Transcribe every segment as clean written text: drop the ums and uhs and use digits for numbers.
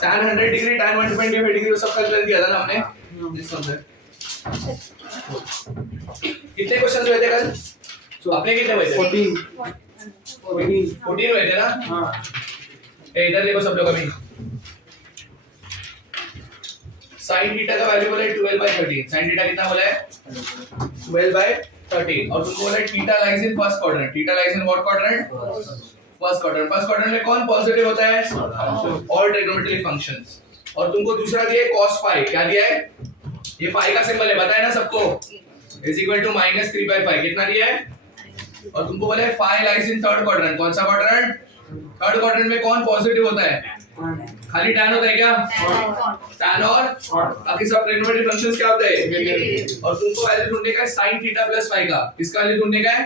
tan 100 degree tan 125 degree सब calculate किया था ना हमने। कितने क्वेश्चंस हुए थे कल? आपने कितने हुए थे? 14 हुए थे ना? हाँ। इधर देखो सब लोग अभी। sin थीटा का वैल्यू बोला है 12/13। sin थीटा कितना बोला है? 12/13। और तुमको बोला है theta lies in first quadrant. Theta lies in what quadrant? First quadrant. First quadrant में कौन पॉजिटिव होता है? All trigonometric functions. और तुमको दूसरा दिया है cos phi। क्या दिया है? ये phi का सिंबल है, पता है ना सबको? Is equal to -3/5। कितना दिया है? और तुमको बोला है phi lies in third quadrant. कौन सा क्वाड्रेंट? थर्ड क्वाड्रेंट में कौन पॉजिटिव होता है? खाली tan होता है क्या? tan और बाकी सब ट्रिग्नोमेट्रिक फंक्शंस क्या होते हैं? और तुमको वैल्यू ढूंढने का है sin थीटा प्लस phi का। किसका वैल्यू ढूंढने का है?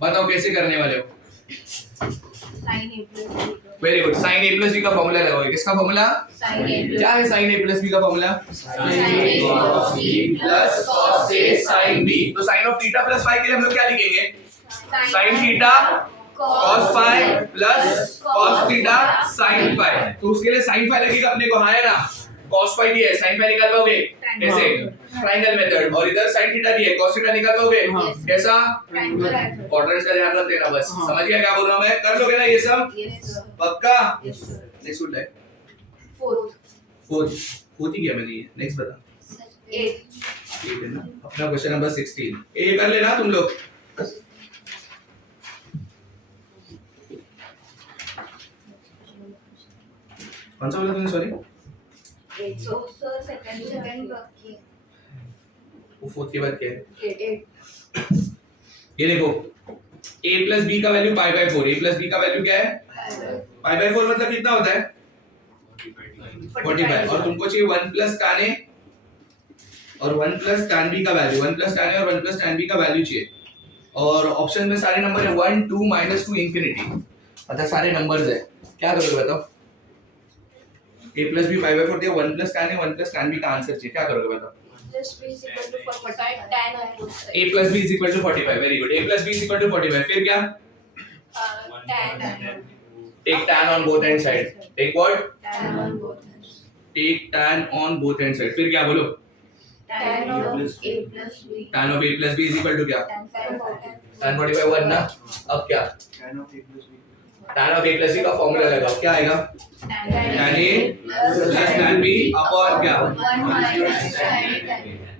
बताओ कैसे करने वाले हो? Very good. sin a plus b का फॉर्मूला लगाओगे। किसका फॉर्मूला? क्या है sin a plus b का formula? sin a plus cos a sin b। तो sin of theta plus phi के लिए हम लोग क्या लिखेंगे? sin theta cos phi plus cos theta sin phi। तो उसके लिए sin phi लगेगा अपने को। हाँ है ना? cos phi दिया है, sin phi निकाल पाओगे कैसे? Triangle method. और इधर sin theta दिया है, cos theta निकाल पाओगे कैसा? क्वाड्रेंट्स का ध्यान रख देना बस। समझ गया क्या बोल रहा हूं मैं? कर लोगे ना ये सब? पक्का? नेक्स्ट बोल रहा है फोर्थ ही किया मैंने। ये नेक्स्ट बता। 8 है ना? अपना क्वेश्चन नंबर 16 ए कर लेना तुम लोग। कौन सा बोला तुमने? सॉरी वो फोर्थ के बाद क्या है? 8। ये देखो a plus b का वैल्यू π/4। a plus b का वैल्यू क्या है? π/4 मतलब कितना होता है? 45। और तुमको चाहिए 1 plus tan a और 1 plus tan b का वैल्यू। 1 plus tan a और 1 plus tan b का वैल्यू चाहिए। और ऑप्शन में सारे नंबर है 1 2 -2 इंफिनिटी। मतलब सारे नंबर्स है। क्या करोगे बताओ? a plus b π/4 दिया, 1 plus tan a 1 plus tan b का आंसर चाहिए। क्या करोगे बताओ? a plus b is equal to 45। Very good. a plus b is equal to 45। फिर क्या? take tan on both hand side। take what? take tan on both hand side। फिर क्या बोलो? tan of a plus b is equal to क्या? tan 45 1 ना। अब क्या? tan of a plus b का फॉर्मूला लगाओ। क्या आएगा? tan a plus tan b upon क्या?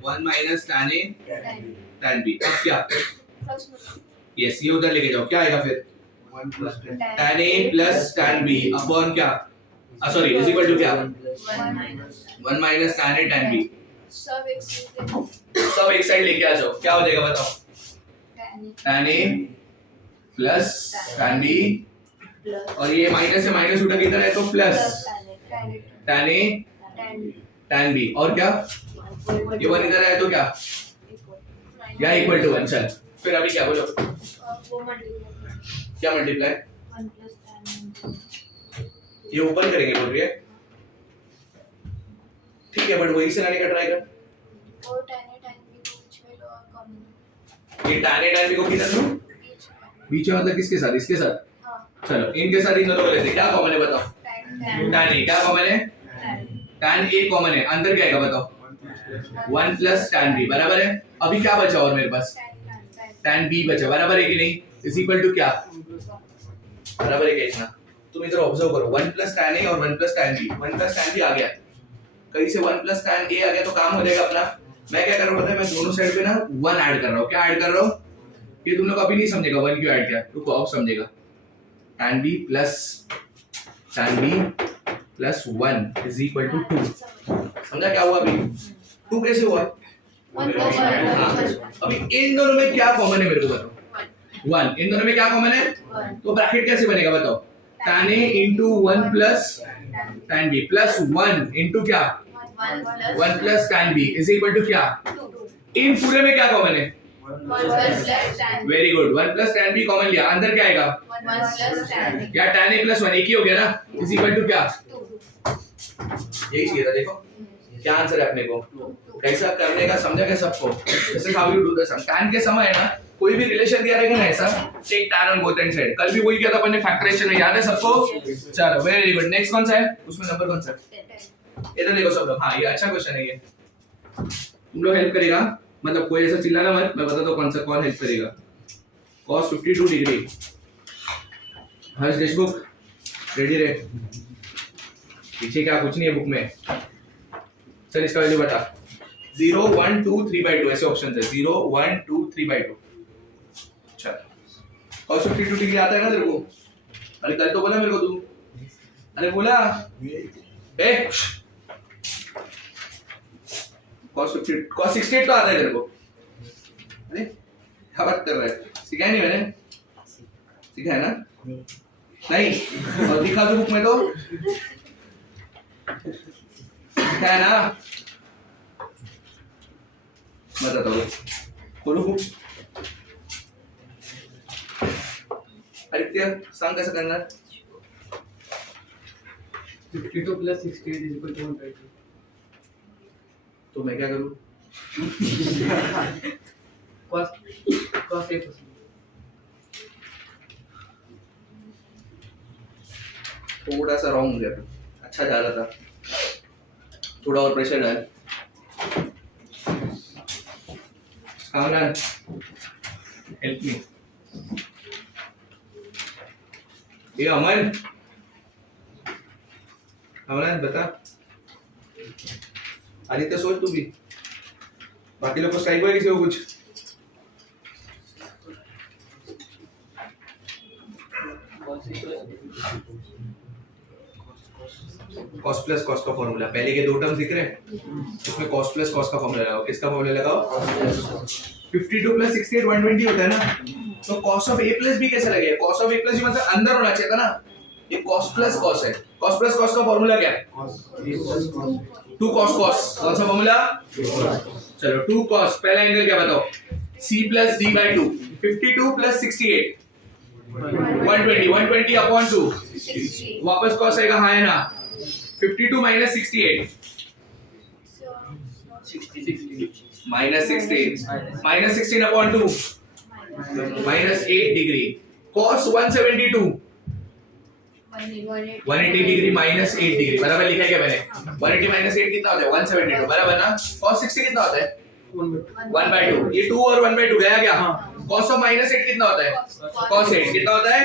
1 minus tan a tan b। अब क्या? यस ये उधर लेके जाओ। क्या आएगा फिर? 1 plus tan a plus tan b upon क्या? सॉरी इज इक्वल टू क्या? 1 minus tan a tan b। सब एक साइड लेके आ जाओ। क्या हो जाएगा बताओ? tan a plus tan b और ये माइनस से माइनस उठा किधर है तो plus tan a tan b। और क्या? ये 1 इधर है तो क्या? या इक्वल टू 1। चल फिर अभी क्या बोलो? क्या मल्टीप्लाई? 1 plus tan। ये ओपन करेंगे बोल रही है। ठीक है बट वही से लाने का ट्राई कर। और tan a tan b को बीच में लो और कॉमन। ये tan a tan b को किधर लो? बीच में मतलब किसके साथ? इसके साथ। हां चलो इनके साथ इन दोनों को लेते हैं। क्या कॉमन है बताओ? tan a। क्या कॉमन है? tan a कॉमन है। अंदर क्या आएगा बताओ? 1 plus tan b बराबर है। अभी क्या बचा और मेरे पास? tan b बचा। बराबर है कि नहीं? इज इक्वल टू क्या? बराबर है क्या इतना? तुम इधर ऑब्जर्व करो 1 plus tan a और 1 plus tan b। 1 plus tan b आ गया, कहीं से 1 plus tan a आ गया तो काम हो जाएगा अपना। मैं क्या कर रहा हूं पता है? मैं दोनों साइड पे ना 1 ऐड कर रहा हूं। क्या ऐड कर रहा हूं? ये तुम लोग अभी नहीं समझेगा 1 क्यों ऐड किया। रुको अब समझेगा। tan b plus tan b plus 1 is equal to 2। समझा क्या हुआ अभी? 2 कैसे हुआ? अभी इन दोनों में क्या कॉमन है मेरे को बताओ? 1। इन दोनों में क्या कॉमन है? तो ब्रैकेट कैसे बनेगा बताओ? tan a into 1 plus tan b plus 1 into क्या? 1 plus tan b is equal to क्या? 2। इन पूरे में क्या कॉमन है? 1 plus tan। Very good. 1 plus tan b common लिया। अंदर क्या आएगा? 1 plus tan। क्या tan a plus 1 एक ही हो गया ना? is equal to क्या? 2। यही चाहिए था देखो। क्या आंसर है अपने को? कैसा करने का समझा क्या सबको? This is how you do the sum. tan के समय है ना कोई भी रिलेशन दिया रहेगा ना ऐसा, take tan on both and side. कल भी वही किया था अपन ने फैक्टराइजेशन में, याद है सबको? चलो वेरी गुड। नेक्स्ट कौन सा है? उसमें नंबर कौन सा है? इधर देखो सब लोग। हाँ ये अच्छा क्वेश्चन है ये, तुम लोग हेल्प करेगा, मतलब कोई ऐसा चिल्लाना मत, मैं बताता हूँ कौन हेल्प करेगा। cos 52 degree. Harsh Deshmukh ready रहे। पीछे क्या कुछ नहीं है बुक में। चल इसका वैल्यू बता। 0 1 2 3/2 ऐसे ऑप्शन है। 0 1 2 3/2। चल cos 52 डिग्री आता है ना तेरे को? अरे कल तो बोला मेरे को तू। अरे बोला ए cos 68 तो आता है तेरे को? अरे क्या बात कर रहा है? सिखाया नहीं मैंने? सिखाया ना? नहीं और दिखा दो बुक में तो। सिखाया ना? बताता हूँ, खोलो बुक। आदित्य सांग कैसे करना? 52 plus 68 is equal to 1/2. तो मैं क्या करूँ? cos A plus B. थोड़ा सा रॉन्ग हो गया, अच्छा जा रहा था, थोड़ा और प्रेशर डाल। Kamran help me. ये अमन, कामरान बता। आदित्य सोच तू भी, बाकी लोग को स्ट्राइक हुआ किसी को कुछ? cos प्लस cos का फॉर्मूला, पहले के दो टर्म्स दिख रहे हैं, उसमें cos प्लस cos का फॉर्मूला लगाओ। किसका फॉर्मूला लगाओ? 52 प्लस 68 120 होता है ना, तो cos of a plus b कैसे लगेगा? cos of a plus b मतलब अंदर होना चाहिए था ना, ये cos प्लस cos है। cos प्लस cos का फॉर्मूला क्या है? 2 cos cos। कौन सा फॉर्मूला? चलो 2 cos, पहला एंगल क्या बताओ? c plus d by 2। 52 plus 68 120, 120 upon 2, वापस cos आएगा, हाँ है ना? 52 minus 68 minus 16 minus 16 upon 2 minus 8 degree. cos 172 180 degree minus 8 degree, बराबर लिखा है क्या मैंने? 180 माइनस 8 कितना होता है? 172, बराबर ना? cos 60 कितना होता है? 1/2। ये 2 और 1/2 गया क्या? cos ऑफ माइनस 8 कितना होता है? cos 8 कितना होता है?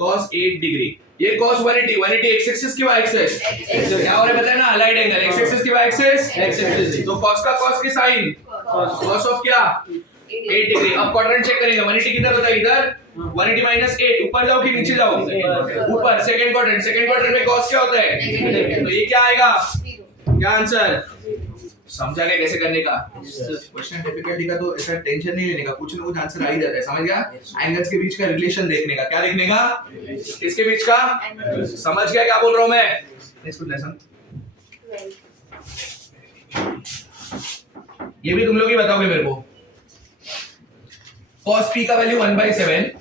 cos 8 degree. ये cos 180 x एक्सिस की y एक्सिस क्या हो रहा है पता है ना? अलाइड एंगल x एक्सिस की y एक्सिस x एक्सिस, तो cos का cos की साइन cos ऑफ क्या? 8 डिग्री। अब क्वाड्रेंट चेक करेंगे। 180 किधर होता है? इधर। 180 माइनस 8, ऊपर जाओ कि नीचे जाओ? ऊपर। सेकंड क्वाड्रेंट में cos क्या होता है? तो ये क्या आएगा? क्या आंसर? समझा क्या कैसे करने का? क्वेश्चन डिफिकल्टी का तो ऐसा टेंशन नहीं लेने का, कुछ ना कुछ आंसर आ ही जाता है, समझ गया? एंगल्स के बीच का रिलेशन देखने का। क्या देखने का? किसके बीच का? समझ गया क्या बोल रहा हूं मैं? Next lesson. ये भी तुम लोग ही बताओगे मेरे को। cos p का वैल्यू 1/7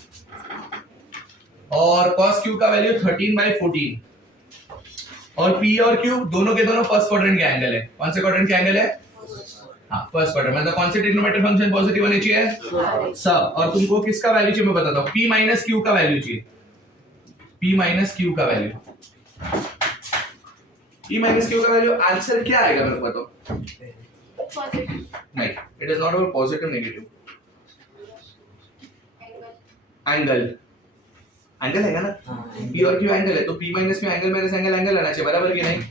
और cos q का वैल्यू 13/14 और p और q दोनों के दोनों फर्स्ट क्वाड्रेंट के एंगल है। कौन से क्वाड्रेंट के एंगल है? हाँ फर्स्ट क्वाड्रेंट, मतलब कौन से ट्रिग्नोमेट्रिक फंक्शन पॉजिटिव होने चाहिए? सब। और तुमको किसका वैल्यू चाहिए मैं बताता हूँ। p माइनस q का वैल्यू चाहिए। p माइनस q का वैल्यू, p माइनस q का वैल्यू आंसर क्या आएगा मेरे को बताओ? नहीं, it is not about positive negative. Angle है ना? p और q एंगल है, तो p minus q angle minus angle आना चाहिए, बराबर कि नहीं?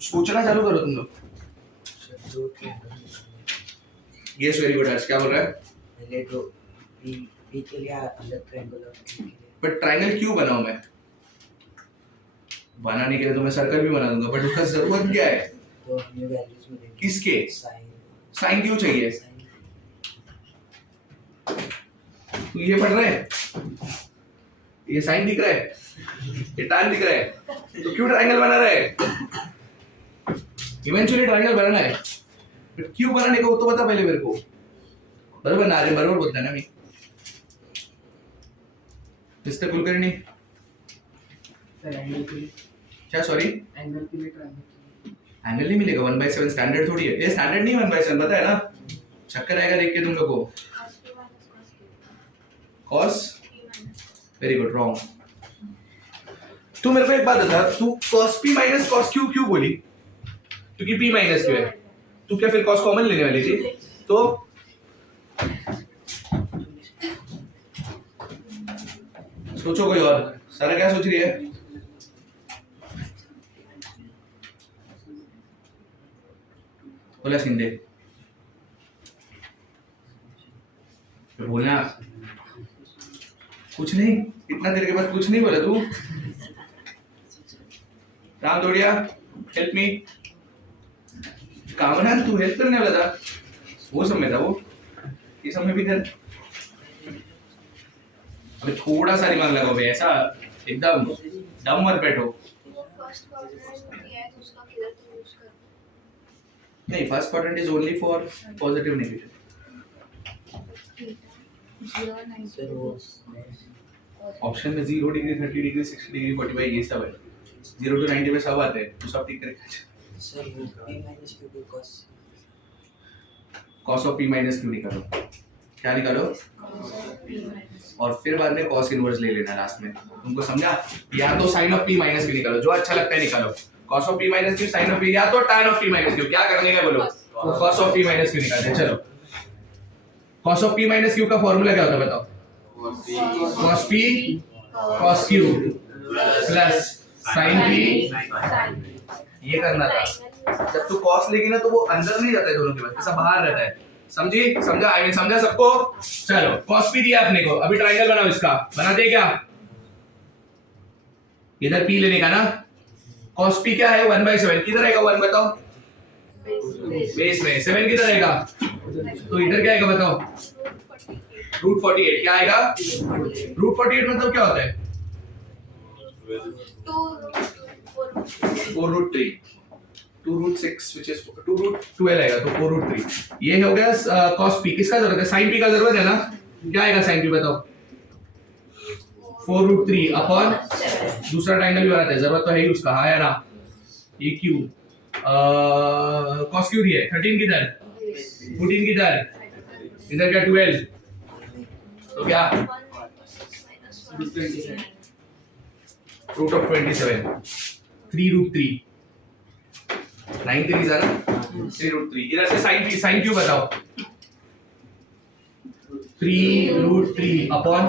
सोचना चालू करो तुम लोग। Yes very good. हर्ष क्या बोल रहा है? पहले तो p के लिए अलग ट्रायंगल, बट ट्रायंगल क्यों बनाऊं मैं? बनाने के लिए तो मैं सर्कल भी बना दूंगा, बट उसका जरूरत क्या है? तो हमें वैल्यूज में देंगे किसके? साइन क्यों चाहिए? तू ये पढ़ रहा है? ये साइन दिख रहा है, ये tan दिख रहा है, तो क्यों ट्रायंगल बना रहा है? इवेंचुअली ट्रायंगल बनाना है, बट क्यों बनाने का वो तो बता पहले मेरे को। बराबर ना? अरे बराबर बोलता है ना मैं। मिस्टर कुलकर्णी सर एंगल के लिए क्या? सॉरी, एंगल के लिए ट्रायंगल एंगल नहीं मिलेगा 1/7 स्टैंडर्ड थोड़ी है, ये स्टैंडर्ड नहीं 1/7 पता है ना, चक्कर आएगा देख के तुम लोग को। cos very good wrong. तू मेरे को एक बात बता, तू cos p minus cos q क्यों बोली? क्योंकि p माइनस q है, तू क्या फिर cos कॉमन लेने वाली थी? तो सोचो कोई और, सारा क्या सोच रही है? बोला सिंधे बोलना कुछ नहीं, इतना देर के बाद कुछ नहीं बोला तू। राम दौड़िया हेल्प मी, कामना तू हेल्प करने वाला था, वो सब में था, वो ये सब में भी कर। अबे थोड़ा सा दिमाग लगाओ बे, ऐसा एकदम डम मत बैठो। नहीं, first quadrant is only for positive negative. Option में 0 डिग्री 30 डिग्री 60 डिग्री 45 ये सब है, 0 to 90 में सब आते हैं, तो सब ठीक करेगा। Sir p minus q to cos cos of p minus q निकालो, क्या निकालो? और फिर बाद में cos इनवर्स ले लेना लास्ट में, तुमको समझा? या तो sin of p minus q निकालो, जो अच्छा लगता है निकालो, cos of p minus q, sin of p, या तो tan of p minus q, क्या करने का बोलो? cos of p minus q निकालते हैं। चलो cos of p minus q का फॉर्मूला क्या होता है बताओ? cos p cos q plus sin p, ये करना था। जब तू cos लेगी ना तो वो अंदर नहीं जाता है दोनों के बाद, ऐसा बाहर रहता है, समझी? समझा? आई मीन समझा सबको? चलो cos p दिया अपने को, अभी ट्रायंगल बनाओ, इसका बना दे क्या? इधर p लेने का ना, cos p क्या है? 1/7, किधर आएगा 1 बताओ? बेस में। 7 किधर आएगा? तो इधर क्या आएगा बताओ? √48 क्या आएगा? √48 मतलब क्या होता है? 4√3, 2√6 which is 2√12 आएगा, तो 4√3। ये हो गया cos p। किसका जरूरत है? sin p का जरूरत है ना, क्या आएगा sin p बताओ? 4√3 अपॉन दूसरा ट्रायंगल भी बनाते हैं, जरूरत तो है ही उसका, हाँ या ना? ये q cos q दिया है, 13 किधर? 14 किधर? इधर क्या 12, तो क्या रूट ऑफ 27, 3√3, 9 3 है ना, 3√3। इधर से sin q बताओ? 3√3 अपॉन,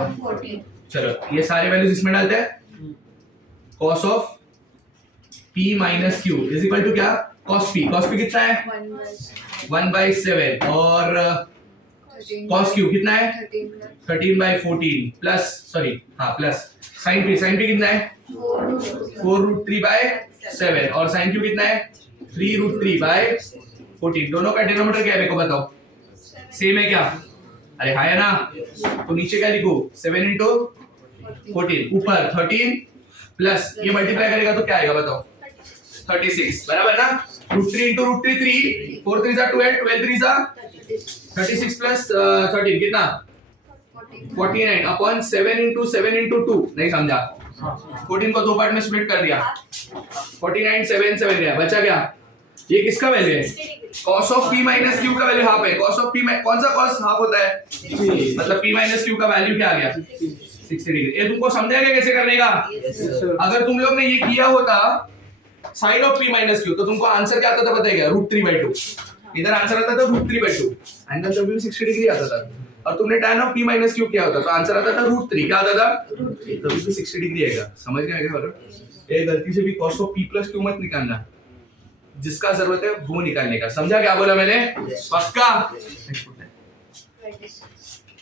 चलो ये सारे वैल्यूज इसमें डालते हैं, cos of p minus q is equal to क्या? cos p कितना है? 1/7 और cos q कितना है? 13/14 प्लस, सॉरी हाँ प्लस sin p कितना है? 4√3/7 और sin q कितना है? 3√3/14। दोनों का डिनोमिनेटर क्या है मेरे को बताओ? सेम है क्या? अरे हाँ है ना, तो नीचे क्या लिखो? 7 into 14, ऊपर 13 प्लस ये मल्टीप्लाई करेगा तो क्या आएगा बताओ? 36, बराबर ना? √3 into √3 3, 4 3 12, 12 3 36 प्लस 13 कितना? 49 अपॉन 7 into 7 into 2, नहीं समझा? 14 को दो पार्ट में स्प्लिट कर दिया, 49 7 7 गया, बचा क्या? ये किसका वैल्यू है? cos of p minus q का वैल्यू हाफ है। cos ऑफ p में कौन सा cos हाफ होता है? मतलब p माइनस q का वैल्यू क्या आ गया? 60 डिग्री। ये तुमको समझाएगा कैसे करने का? अगर तुम लोग ने ये किया होता sin of p minus q, तो तुमको आंसर क्या आता था पता है क्या? √3/2। इधर आंसर आता था √3/2, एंगल जब भी 60 डिग्री आता था, और तुमने tan of p minus q किया होता तो आंसर आता था √3। क्या आता था? तभी भी 60 डिग्री आएगा। समझ गए क्या मतलब? ये गलती से भी cos of p plus q मत निकालना, जिसका जरूरत है वो निकालने का। समझा क्या बोला मैंने? पक्का?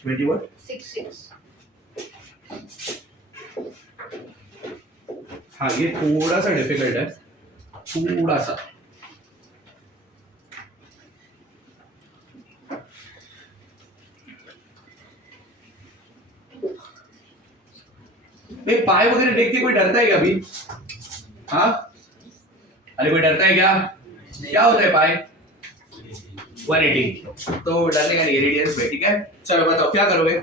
20 व्हाट? 6 हाँ ये थोड़ा सा डिफिकल्ट है, थोड़ा सा। पाए वगैरह देख के कोई डरता है क्या अभी? हाँ अरे कोई डरता है क्या? क्या होता है पाए? 180, तो डरने का नहीं, रेडियंस में। ठीक है, चलो बताओ क्या करोगे?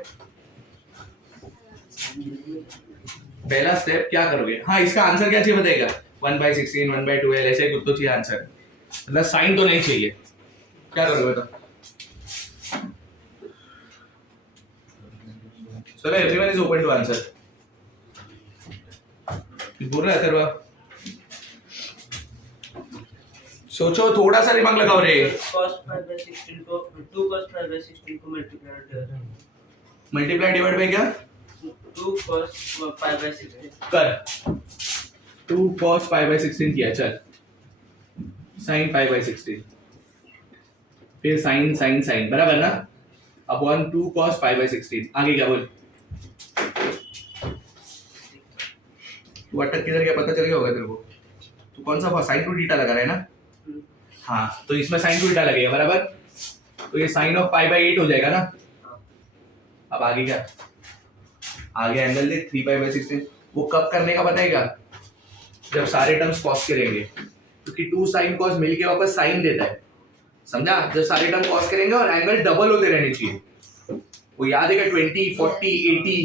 पहला स्टेप क्या करोगे? हाँ इसका आंसर क्या चाहिए बताएगा? 1/16, 1/12 ऐसे कुछ तो चाहिए आंसर। मतलब साइन तो नहीं चाहिए, क्या करोगे तो? चलो everyone is open to answer. बोल रहा है अथर्वा, सोचो, थोड़ा सा दिमाग लगाओ रे। cos 5 by 16 को 2 cos 5 by 16 को मल्टीप्लाई डिवाइड बाय क्या? 2 cos 5 by 16 कर 2 cos 5 by 16 किया, चल sin 5 by 16, फिर sin sin sin बराबर ना, अपॉन 2 cos 5 by 16। आगे क्या बोल? तू अटक किधर गया पता चल गया होगा तेरे को। तू कौन सा sin टू थीटा लगा रहा है ना? हाँ, तो इसमें sin टू थीटा लगेगा बराबर, तो ये sin ऑफ पाई बाई 8 हो जाएगा ना। अब आगे क्या? आगे एंगल दे 3 पाई बाई 16। वो कब करने का बताएगा? जब सारे टर्म्स कॉस के रहेंगे, क्योंकि 2 sin cos मिलके वापस साइन देता है, समझा? जब सारे टर्म कॉस करेंगे और एंगल डबल होते रहने चाहिए, वो याद है क्या? 20 40 80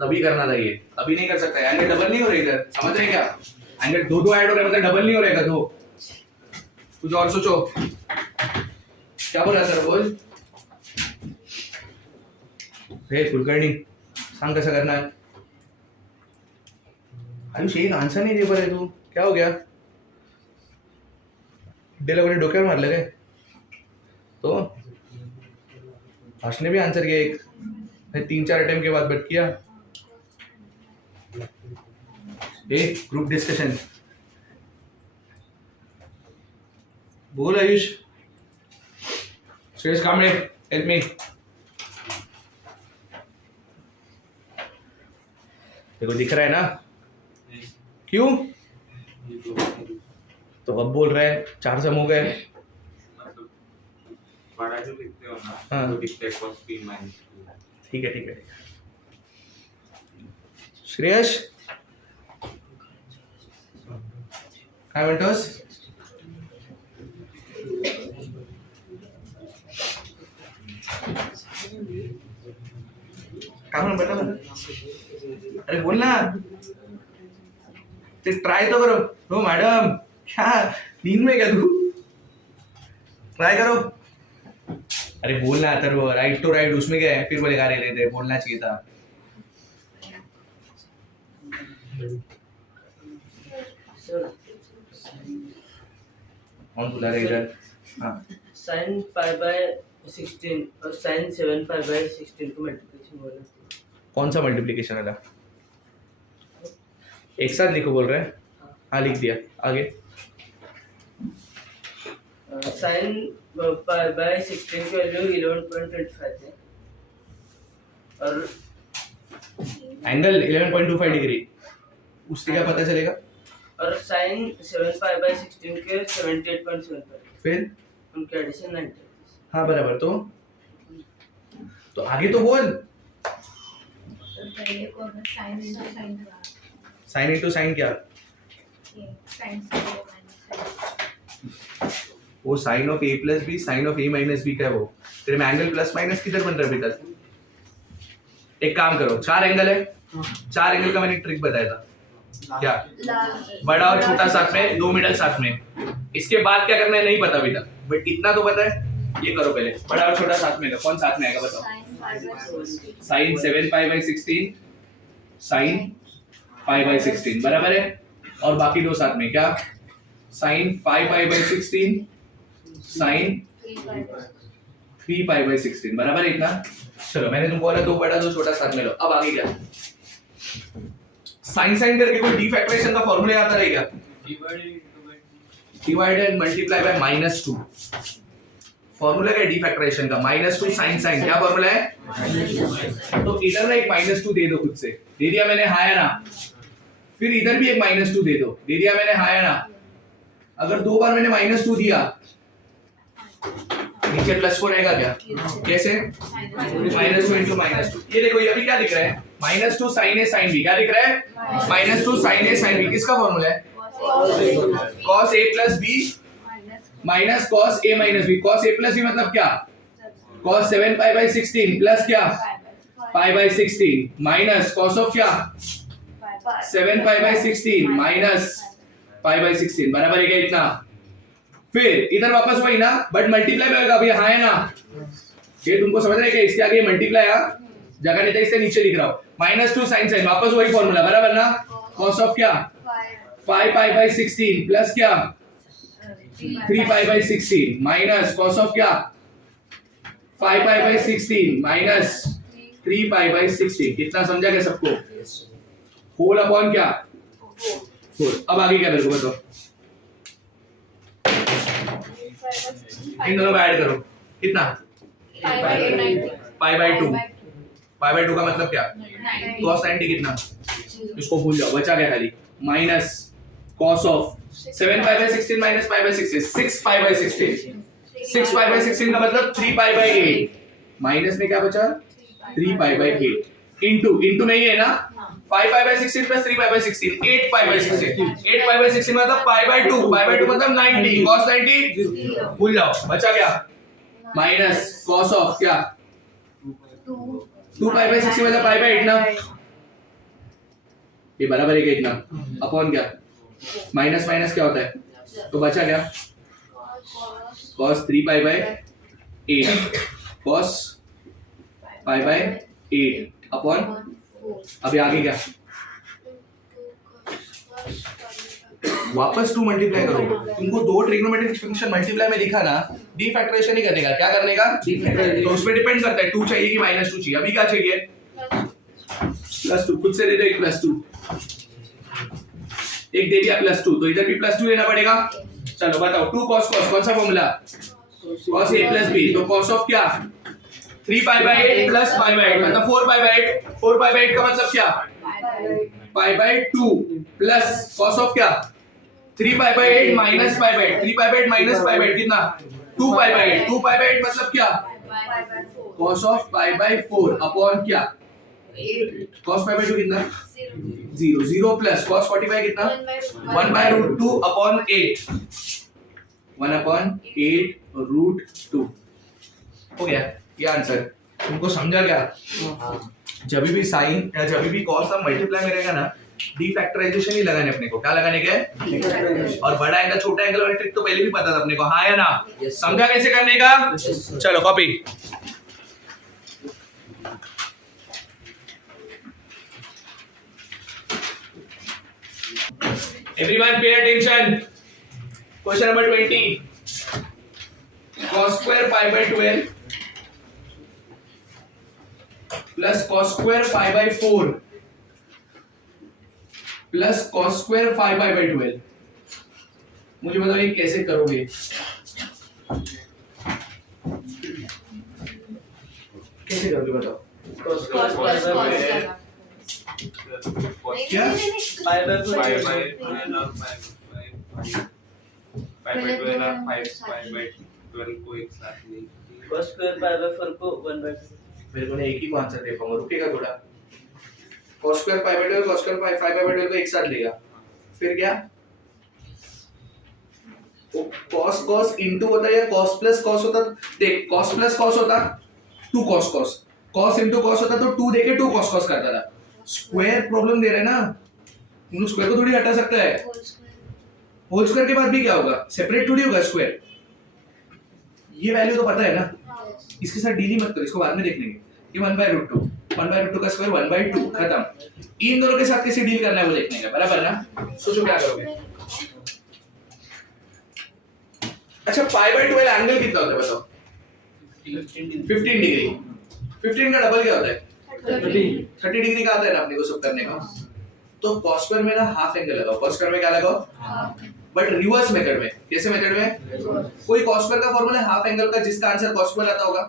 तभी करना था ये, अभी नहीं कर सकता, एंगल डबल नहीं हो रहा इधर, समझ रहे क्या? एंगल दो ऐड हो रहा है मतलब डबल नहीं हो रहेगा। तो कुछ और सोचो, क्या बोल रहा सर? बोल हे कुलकर्णी, सांग कसं करना है? आयुष एक आंसर नहीं दे पा रहे तू, क्या हो गया? डेला कोणी डोक्यावर मारलं काय? तो हर्ष ने भी आंसर किया एक, 3-4 अटेम्प्ट के बाद बट किया। एक ग्रुप डिस्कशन, बोल आयुष। Shreyas Kamde, help me. देखो दिख रहा है ना? क्यों? तो अब बोल रहा है 4 सम हो गए। बड़ा जो लिखते हो ना, हाँ। वो लिखते हैं cos p minus 2। ठीक है ठीक है। श्रेयस काय म्हणतोस? काय म्हणून बता? अरे बोल ना, ते ट्राई तो करो। हो मैडम, क्या नींद में क्या तू? ट्राई करो। अरे बोलना अथर्व, राइट टू राइट उसमें क्या है? फिर बोले गाने लेते, बोलना चाहिए था। सर कौन बुला रहे इधर? हाँ, sin pi by 16 और sin 7 pi by 16 को मल्टीप्लिकेशन बोला। कौन सा मल्टीप्लिकेशन वाला? एक साथ लिखो बोल रहे हैं? हाँ लिख दिया, आगे। sin pi by 16 की वैल्यू 11.25 है और एंगल 11.25 डिग्री, उससे क्या पता चलेगा? और sin 7 pi by 16 के 78.75 फिर उनके एडिशन 90। हाँ बराबर, तो आगे तो बोल। पहले को अगर साइन इनटू साइन का साइन इंटू साइन क्या? ये साइन से माइनस वो sine of A plus B, sine of A minus B का है वो। तेरे में एंगल प्लस माइनस किधर बन रहा है बेटा? एक काम करो, 4 एंगल है, 4 एंगल का मैंने ट्रिक बताया था। क्या? बड़ा और छोटा साथ में, 2 मिडल साथ में। इसके बाद क्या करना है नहीं पता बेटा, बट इतना तो पता है। ये करो पहले, बड़ा और छोटा साथ में, कौन साथ में आएगा बताओ? Sine 7 pi by 16, sine pi by 16 बराबर है। और बाकी दो साथ में क्या? Sine 5 pi by 16, sine 3 pi by 16 बराबर है इतना। चलो मैंने तुमको बोला दो बड़ा दो छोटा साथ में लो। अब आगे क्या? साइन साइन करके कोई डी फैक्टराइजेशन का फॉर्मूला आता रहेगा? Divide and multiply by -2। Formula क्या है डी फैक्टराइजेशन का? -2 साइन साइन। क्या फॉर्मूला है? तो इधर ना एक -2 दे दो खुद से। दे दिया मैंने, हाँ या ना? फिर इधर भी एक -2 दे दो। दे दिया मैंने, हाँ या ना? अगर 2 बार मैंने -2 दिया, नीचे +4 रहेगा क्या? कैसे? -2 into -2। ये देखो, ये अभी क्या दिख रहा है? -2 sin A sin B। क्या दिख रहा है? -2 sin A sin B। किसका फॉर्मूला है? cos A plus B minus cos A minus B। cos A plus B मतलब क्या? cos 7 पाई बाई 16 प्लस क्या? पाई बाई 16 माइनस cos ऑफ क्या? 7 pi by 16 minus pi by 16 बराबर है क्या इतना? फिर इधर वापस वही ना, बट मल्टीप्लाई में होगा अभी, हाँ है ना? ये तुमको समझ रहे हैं क्या? इसके आगे मल्टीप्लाई जगह नहीं था, इससे नीचे लिख रहा हूँ। -2 साइन साइन, वापस वही फॉर्मूला, बराबर ना? कॉस ऑफ क्या 5 पाई बाई 16 प्लस क्या 3 pi by 16 minus cos of क्या 5 pi by 16 minus 3 pi by 16। कितना समझा क्या सबको? होल अपॉन क्या 4। अब आगे क्या मेरे को बताओ, इन दोनों को ऐड करो, कितना पाई बाई 2। पाई बाई 2 का मतलब क्या? cos 90 कितना? इसको भूल जाओ, बचा क्या खाली minus cos of 7 pi by 16 minus pi by 16 6 pi by 16। 6 pi by 16 का मतलब 3 पाई बाई 8 माइनस में क्या बचा 3 पाई बाई 8 इनटू नहीं है ना 5 pi by 16 plus 3 pi by 16 8 pi by 16 8 pi by 16 मतलब पाई बाई 2 मतलब 90 cos 90 भूल जाओ, बचा क्या माइनस cos ऑफ क्या 2 पाई बाई 60 मतलब पाई बाई 8 ना, ये बराबर है क्या इतना अपॉन क्या माइनस माइनस क्या होता है, तो बचा क्या cos 3 pi by 8 cos pi by 8 upon, अभी आगे क्या वापस 2 मल्टीप्लाई करो। तुमको दो ट्रिग्नोमेट्रिक फंक्शन मल्टीप्लाई में दिखा ना, डी फैक्टराइजेशन ही करेगा, क्या करने का डी फैक्टराइजेशन, तो उसमें डिपेंड करता है 2 चाहिए कि -2 चाहिए। अभी क्या चाहिए +2, खुद से दे दो एक +2, एक दे दिया +2, तो इधर भी +2 लेना पड़ेगा। चलो बताओ 2 cos कौन सा फॉर्मूला cos a + b, तो cos ऑफ क्या 3 pi by 8 plus pi by 8 मतलब 4 पाई बाई 8, 4 पाई बाई 8 का मतलब क्या pi by 2 plus cos of क्या 3 pi by 8 minus pi by 8, 3 pi by 8 minus pi by 8 कितना 2 पाई बाई 8, 2 पाई बाई 8 मतलब क्या cos of pi by 4 upon क्या cos pi by 2 कितना 0 0 plus cos 45 कितना 1/√2 अपॉन 8 1/8√2 हो गया ये आंसर। तुमको समझा क्या? जब भी साइन या जब भी कॉस का मल्टीप्लाई में रहेगा ना, डी फैक्टराइजेशन ही लगाने अपने को, क्या लगाने के और बड़ा एंगल छोटा एंगल वाली ट्रिक तो पहले भी पता था अपने को, हाँ या ना? समझा कैसे करने का? चलो copy. Everyone pay attention. Question number 20. Cos square pi by 12 plus cos square pi by 4 plus cos square pi by 12। मुझे बताओ ये कैसे करोगे? कैसे करोगे बताओ? क्या? पाई बाई 4 5 by 9 और 5 by 12 और 5 by 12 को एक साथ लेंगे। cos स्क्वायर पाई बाई 4 को 1/2। मेरे को एक ही को आंसर दे पाऊंगा, रुकेगा थोड़ा। cos square pi by 12 cos square pi 5 by 12 को एक साथ लेगा, फिर क्या वो cos cos इनटू होता है या cos प्लस cos होता? देख cos प्लस cos होता 2 cos cos, cos into cos होता तो 2 देके 2 cos cos करता था। स्क्वायर प्रॉब्लम दे रहा है ना, तुम स्क्वायर को थोड़ी हटा सकता है। होल स्क्वायर के बाद भी क्या होगा? सेपरेट थोड़ी होगा स्क्वायर। ये वैल्यू तो पता है ना, इसके साथ डील ही मत करो, इसको बाद में देख लेंगे। ये 1/√2 1/√2 का स्क्वायर 1/2 खत्म। इन दोनों के साथ कैसे डील करना है वो देखने का, बराबर ना? सोचो क्या करोगे। अच्छा पाई बाई 12 एंगल कितना होता है बताओ? 15 डिग्री। 15 का डबल क्या होता है? 30 डिग्री का आता है ना अपने को सब करने का। तो cos स्क्वायर में ना हाफ एंगल लगाओ, cos स्क्वायर में क्या लगाओ? बट रिवर्स मेथड में। कैसे मेथड में? कोई cos स्क्वायर का फॉर्मूला है हाफ एंगल का जिसका आंसर cos स्क्वायर आता होगा?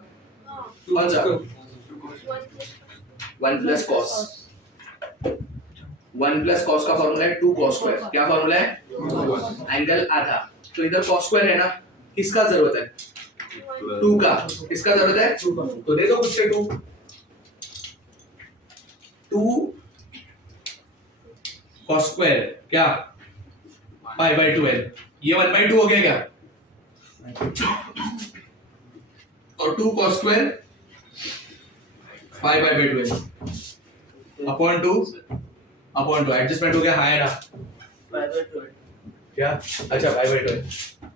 कौन सा? 1 प्लस cos। 1 प्लस cos का फॉर्मूला है 2 cos स्क्वायर। क्या फॉर्मूला है? एंगल आधा। तो इधर cos स्क्वायर है ना, किसका जरूरत है? 2 का। किसका जरूरत है? तो दे दो खुद से 2 cos स्क्वायर क्या पाई बाई 12, ये 1/2 हो गया क्या? और 2 cos square pi by 12 upon 2 adjustment हो गया, हाँ है ना? पाई बाई 12 क्या? अच्छा पाई बाई 12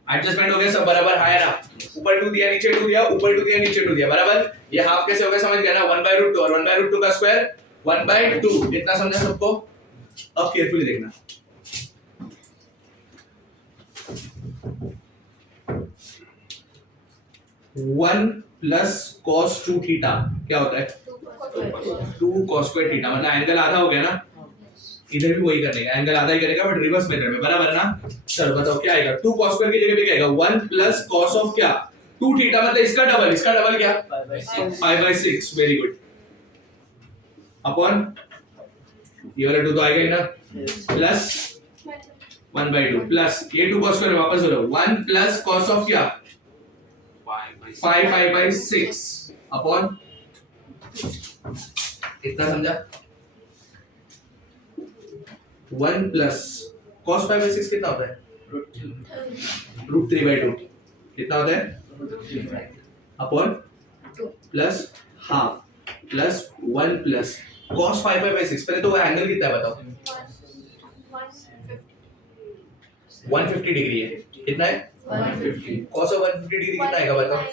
एडजस्टमेंट हो गया, सब बराबर है ना? ऊपर 2 दिया, नीचे 2 दिया, ऊपर 2 दिया, नीचे 2 दिया, बराबर? ये हाफ कैसे हो गया समझ गया ना? 1/√2 और 1/√2 का स्क्वायर 1/2। इतना समझा सबको? अब केयरफुली देखना, वन प्लस cos 2 थीटा क्या होता है? 2 cos स्क्वायर थीटा, मतलब एंगल आधा हो गया ना? इधर भी वही करने का, एंगल आधा ही करेगा बट रिवर्स मेथड में, बराबर ना? चलो बताओ क्या आएगा? 2 cos स्क्वायर की जगह पे क्या आएगा? 1 प्लस cos ऑफ क्या? 2 थीटा, मतलब इसका डबल क्या? 5/6। Very good. अपॉन ये वाला 2 तो आएगा ही ना? प्लस 1/2 प्लस ये 2 cos स्क्वायर वापस हो रहा है 1 प्लस cos ऑफ क्या? 5/6 अपॉन इतना समझा? 1 प्लस cos 5/6 कितना होता है? √3/2 कितना होता है? Upon plus half plus 1 plus cos 5/6। पहले तो वो एंगल कितना है बताओ? 150 डिग्री है। कितना है? 150। cos ऑफ 150 डिग्री कितना आएगा बताओ?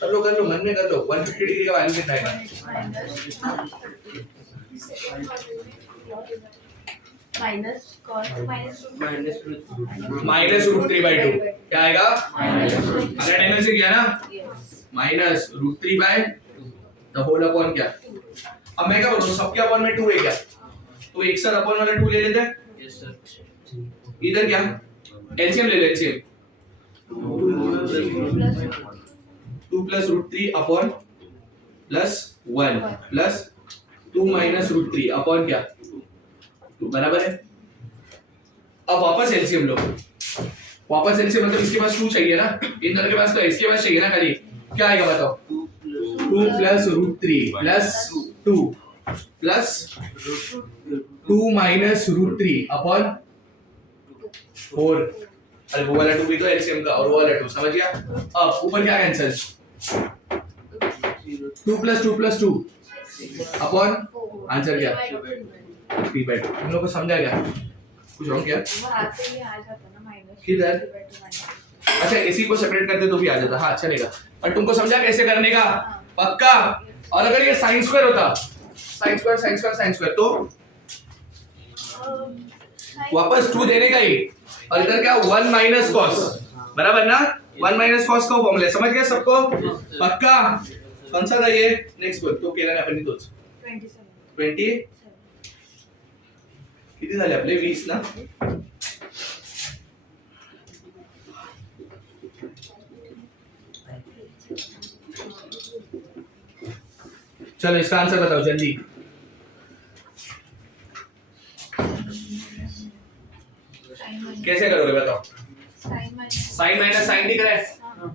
कर लो मन में कर लो। 150 डिग्री का वैल्यू कितना आएगा? -√3/2 क्या आएगा? अगर एंगल से किया ना -√3/2 द होल अपॉन क्या? अब मैं क्या बोलूं, सबके अपॉन में 2 है क्या? तो एक साथ अपॉन वाला 2 ले लेते हैं। Yes sir. इधर क्या? एलसीएम ले लो, LCM 2 plus √3 upon plus 1 plus 2 minus √3 upon क्या? 2 बराबर है। अब वापस एलसीएम लो, वापस एलसीएम मतलब इसके पास 2 चाहिए ना, इन दोनों के पास तो इसके पास चाहिए ना खाली। क्या आएगा बताओ? 2 plus √3 plus 2 plus 2 minus √3 upon 4। अरे वो वाला 2 भी तो एलसीएम का और वो वाला 2, समझ गया? अब ऊपर क्या कैंसिल? 2 प्लस 2 अपॉन आंसर क्या? 3/2। तुम लोग को समझा क्या? कुछ रॉन्ग क्या? किधर? अच्छा इसी को सेपरेट करते तो भी आ जाता। हाँ चलेगा, पर तुमको समझा कैसे करने का? पक्का? और अगर ये साइन स्क्वायर होता, साइन स्क्वायर तो वापस 2 देने का ही, और इधर क्या? 1 माइनस कॉस, बराबर ना? 1 माइनस कॉस का फॉर्मूला समझ गया सबको? पक्का? कौन सा था ये? नेक्स्ट बोल तो केला आपण तोच 20 किती झाले आपले? 20 ना? चलो इसका आंसर बताओ जल्दी। कैसे करोगे बताओ? साइन माइनस साइन नहीं करे,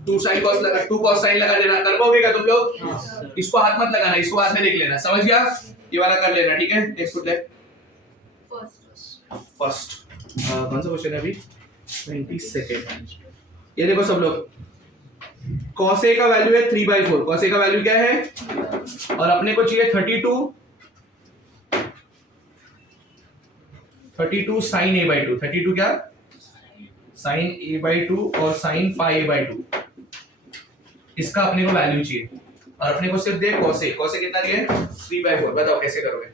2 साइन कॉस लगा, 2 कॉस साइन लगा देना। कर पाओगे क्या तुम लोग? इसको हाथ मत लगाना, इसको हाथ में देख लेना, समझ गया? ये वाला कर लेना, ठीक है? नेक्स्ट पुट ले। फर्स्ट कौन सा क्वेश्चन है अभी? 22nd। ये देखो सब लोग, cos a का वैल्यू है 3/4। cos a का वैल्यू क्या है? और अपने को चाहिए 32 sin a/2। 32 क्या? sin a/2 और sin phi a/2। इसका अपने को वैल्यू चाहिए और अपने को सिर्फ दे cos a। cos a कितना दिया है? 3/4। बताओ कैसे करोगे?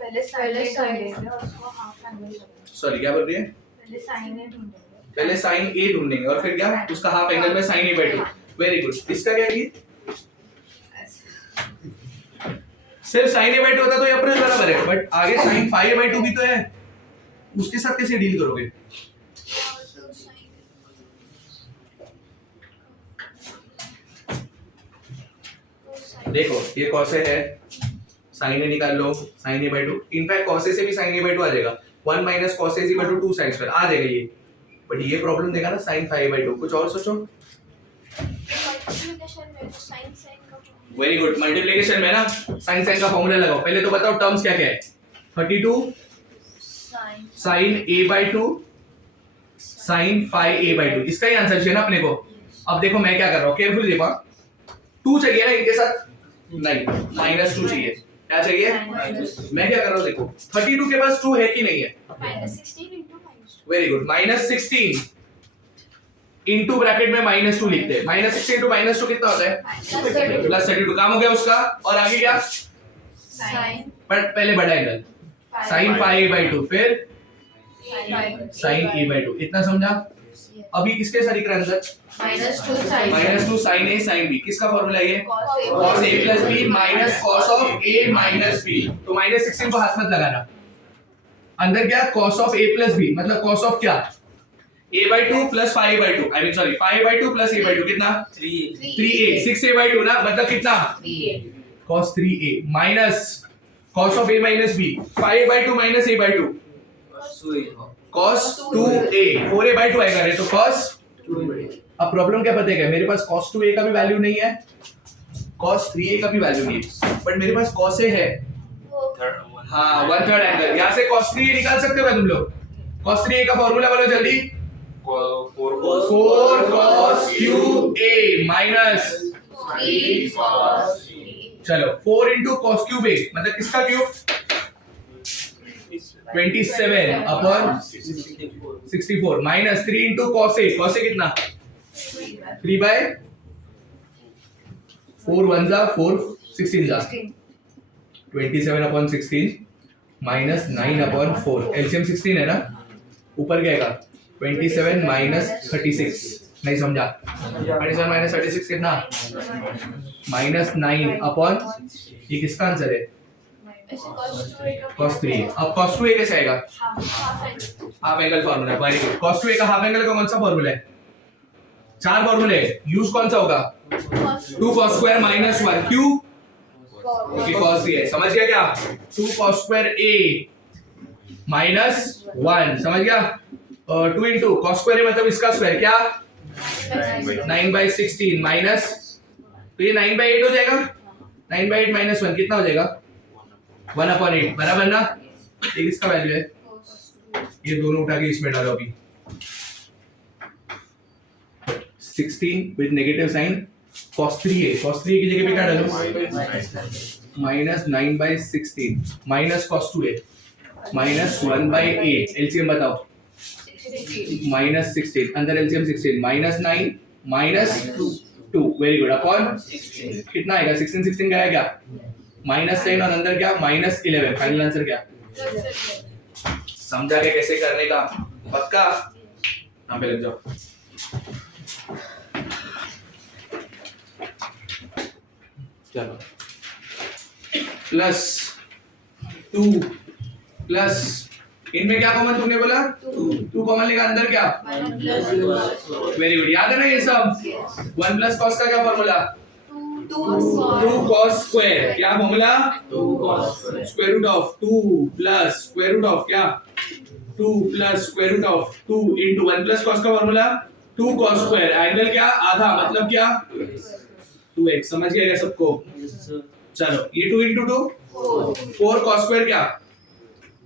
पहले साइन लेंगे और उसको हाफ एंगल लगाएंगे। सॉरी क्या बोल रही है? पहले साइन ए ढूंढेंगे, पहले sin a ढूंढेंगे और फिर क्या? उसका हाफ एंगल में sin a/2। Very good. इसका क्या है? सिर्फ sin a/2 होता तो ये अपने बराबर है, बट आगे sin phi a/2 भी तो है, उसके साथ कैसे डील करोगे? देखो ये cos a है, sin a निकाल लो, sin a/2। In fact cos a से भी sin a/2 आ जाएगा। 1 minus cos a is equal to 2 sin square आ जाएगा ये। बट ये प्रॉब्लम देखा ना, sin phi a/2। कुछ और सोचो। Very good. मल्टीप्लिकेशन में ना sin का फॉर्मूला लगाओ। पहले तो बताओ टर्म्स क्या क्या है? 32 sin a/2 sin phi a/2। इसका ही आंसर चाहिए ना अपने को। अब देखो मैं क्या कर रहा हूँ, केयरफुली देखो। 2 चाहिए ना इनके साथ? नहीं, -2 चाहिए। क्या चाहिए? मैं क्या कर रहा हूँ देखो, 32 के पास 2 है कि नहीं है? Very good. -16 इनटू ब्रैकेट में -2 लिखते हैं। -6 इंटू -2 कितना होता है? +32। काम हो गया उसका। और आगे क्या? साइन बट पहले बड़ा एंगल sin πa/2 फिर sin a/2। इतना समझा? अभी किसके साथ लिख रहा है अंदर? -2 sin a sin b। किसका फॉर्मूला ये? cos a plus b minus cos of a minus b। तो -16 को हाथ मत लगाना। अंदर क्या? cos of a plus b मतलब cos of क्या? a/2 plus 5a/2 I mean sorry 5a/2 plus a/2 कितना? 3a 6a/2 ना मतलब कितना? cos 3a minus cos of a minus b 5a/2 minus a/2 cos 2a 4a/2 आएगा रे तो cos। अब प्रॉब्लम क्या पता है क्या? मेरे पास cos 2a का भी वैल्यू नहीं है, cos 3a का भी वैल्यू नहीं है, बट मेरे पास cos a है। हाँ 1/3 एंगल। यहाँ से cos 3a निकाल सकते हो क्या तुम लोग? cos 3a का फॉर्मूला बोलो जल्दी। 4 cos cube a minus चलो 4 into cos cube a मतलब किसका cube? 27 upon 64 minus 3 into cos a। cos a कितना? 3 by 4 1 जा 4 16 जा 27 upon 16 minus 9 upon 4। LCM 16 है ना? ऊपर क्या आएगा? 27 minus 36। नहीं समझा? 27 minus 36 कितना? -9 upon ये किसका आंसर है? cos 3। अब cos 2a कैसे आएगा? Half angle formula. Very good. cos 2a का हाफ एंगल का कौन सा फार्मूला है? 4 फार्मूले। यूज कौन सा होगा? 2 cos square minus 1 क्यों? क्योंकि cos 3 है। समझ गया क्या? 2 cos square a minus 1 समझ गया? 2 into cos square a मतलब इसका स्क्वायर क्या? 9/16 माइनस तो ये 9/8 हो जाएगा। 9/8 minus 1 कितना हो जाएगा? 1/8 बराबर ना? ये किसका वैल्यू है? ये दोनों उठा के इसमें डालो अभी। 16 with negative sign cos 3a। cos 3a की जगह पे क्या डालो? -9/16 minus cos 2a minus 1/8। LCM बताओ। -16 अंदर LCM 16 -9 minus 2 very good upon कितना आएगा? 16 का आएगा माइनस साइन और अंदर क्या? -11। फाइनल आंसर क्या? समझा के कैसे करने का? पक्का? यहाँ पे लग जाओ। चलो +2 प्लस इनमें क्या कॉमन तुमने बोला? 2 कॉमन लेगा। अंदर क्या? Very good. याद है ना ये सब? 1 प्लस cos का क्या फॉर्मूला? 2 cos square. क्या formula? 2 cos square root of 2 plus square root of क्या? 2 plus square root of 2 into 1 plus cos का फॉर्मूला 2 cos स्क्वायर। एंगल क्या? आधा मतलब क्या? 2x। समझ गया क्या सबको? चलो ये 2 into 2 4 cos स्क्वायर क्या?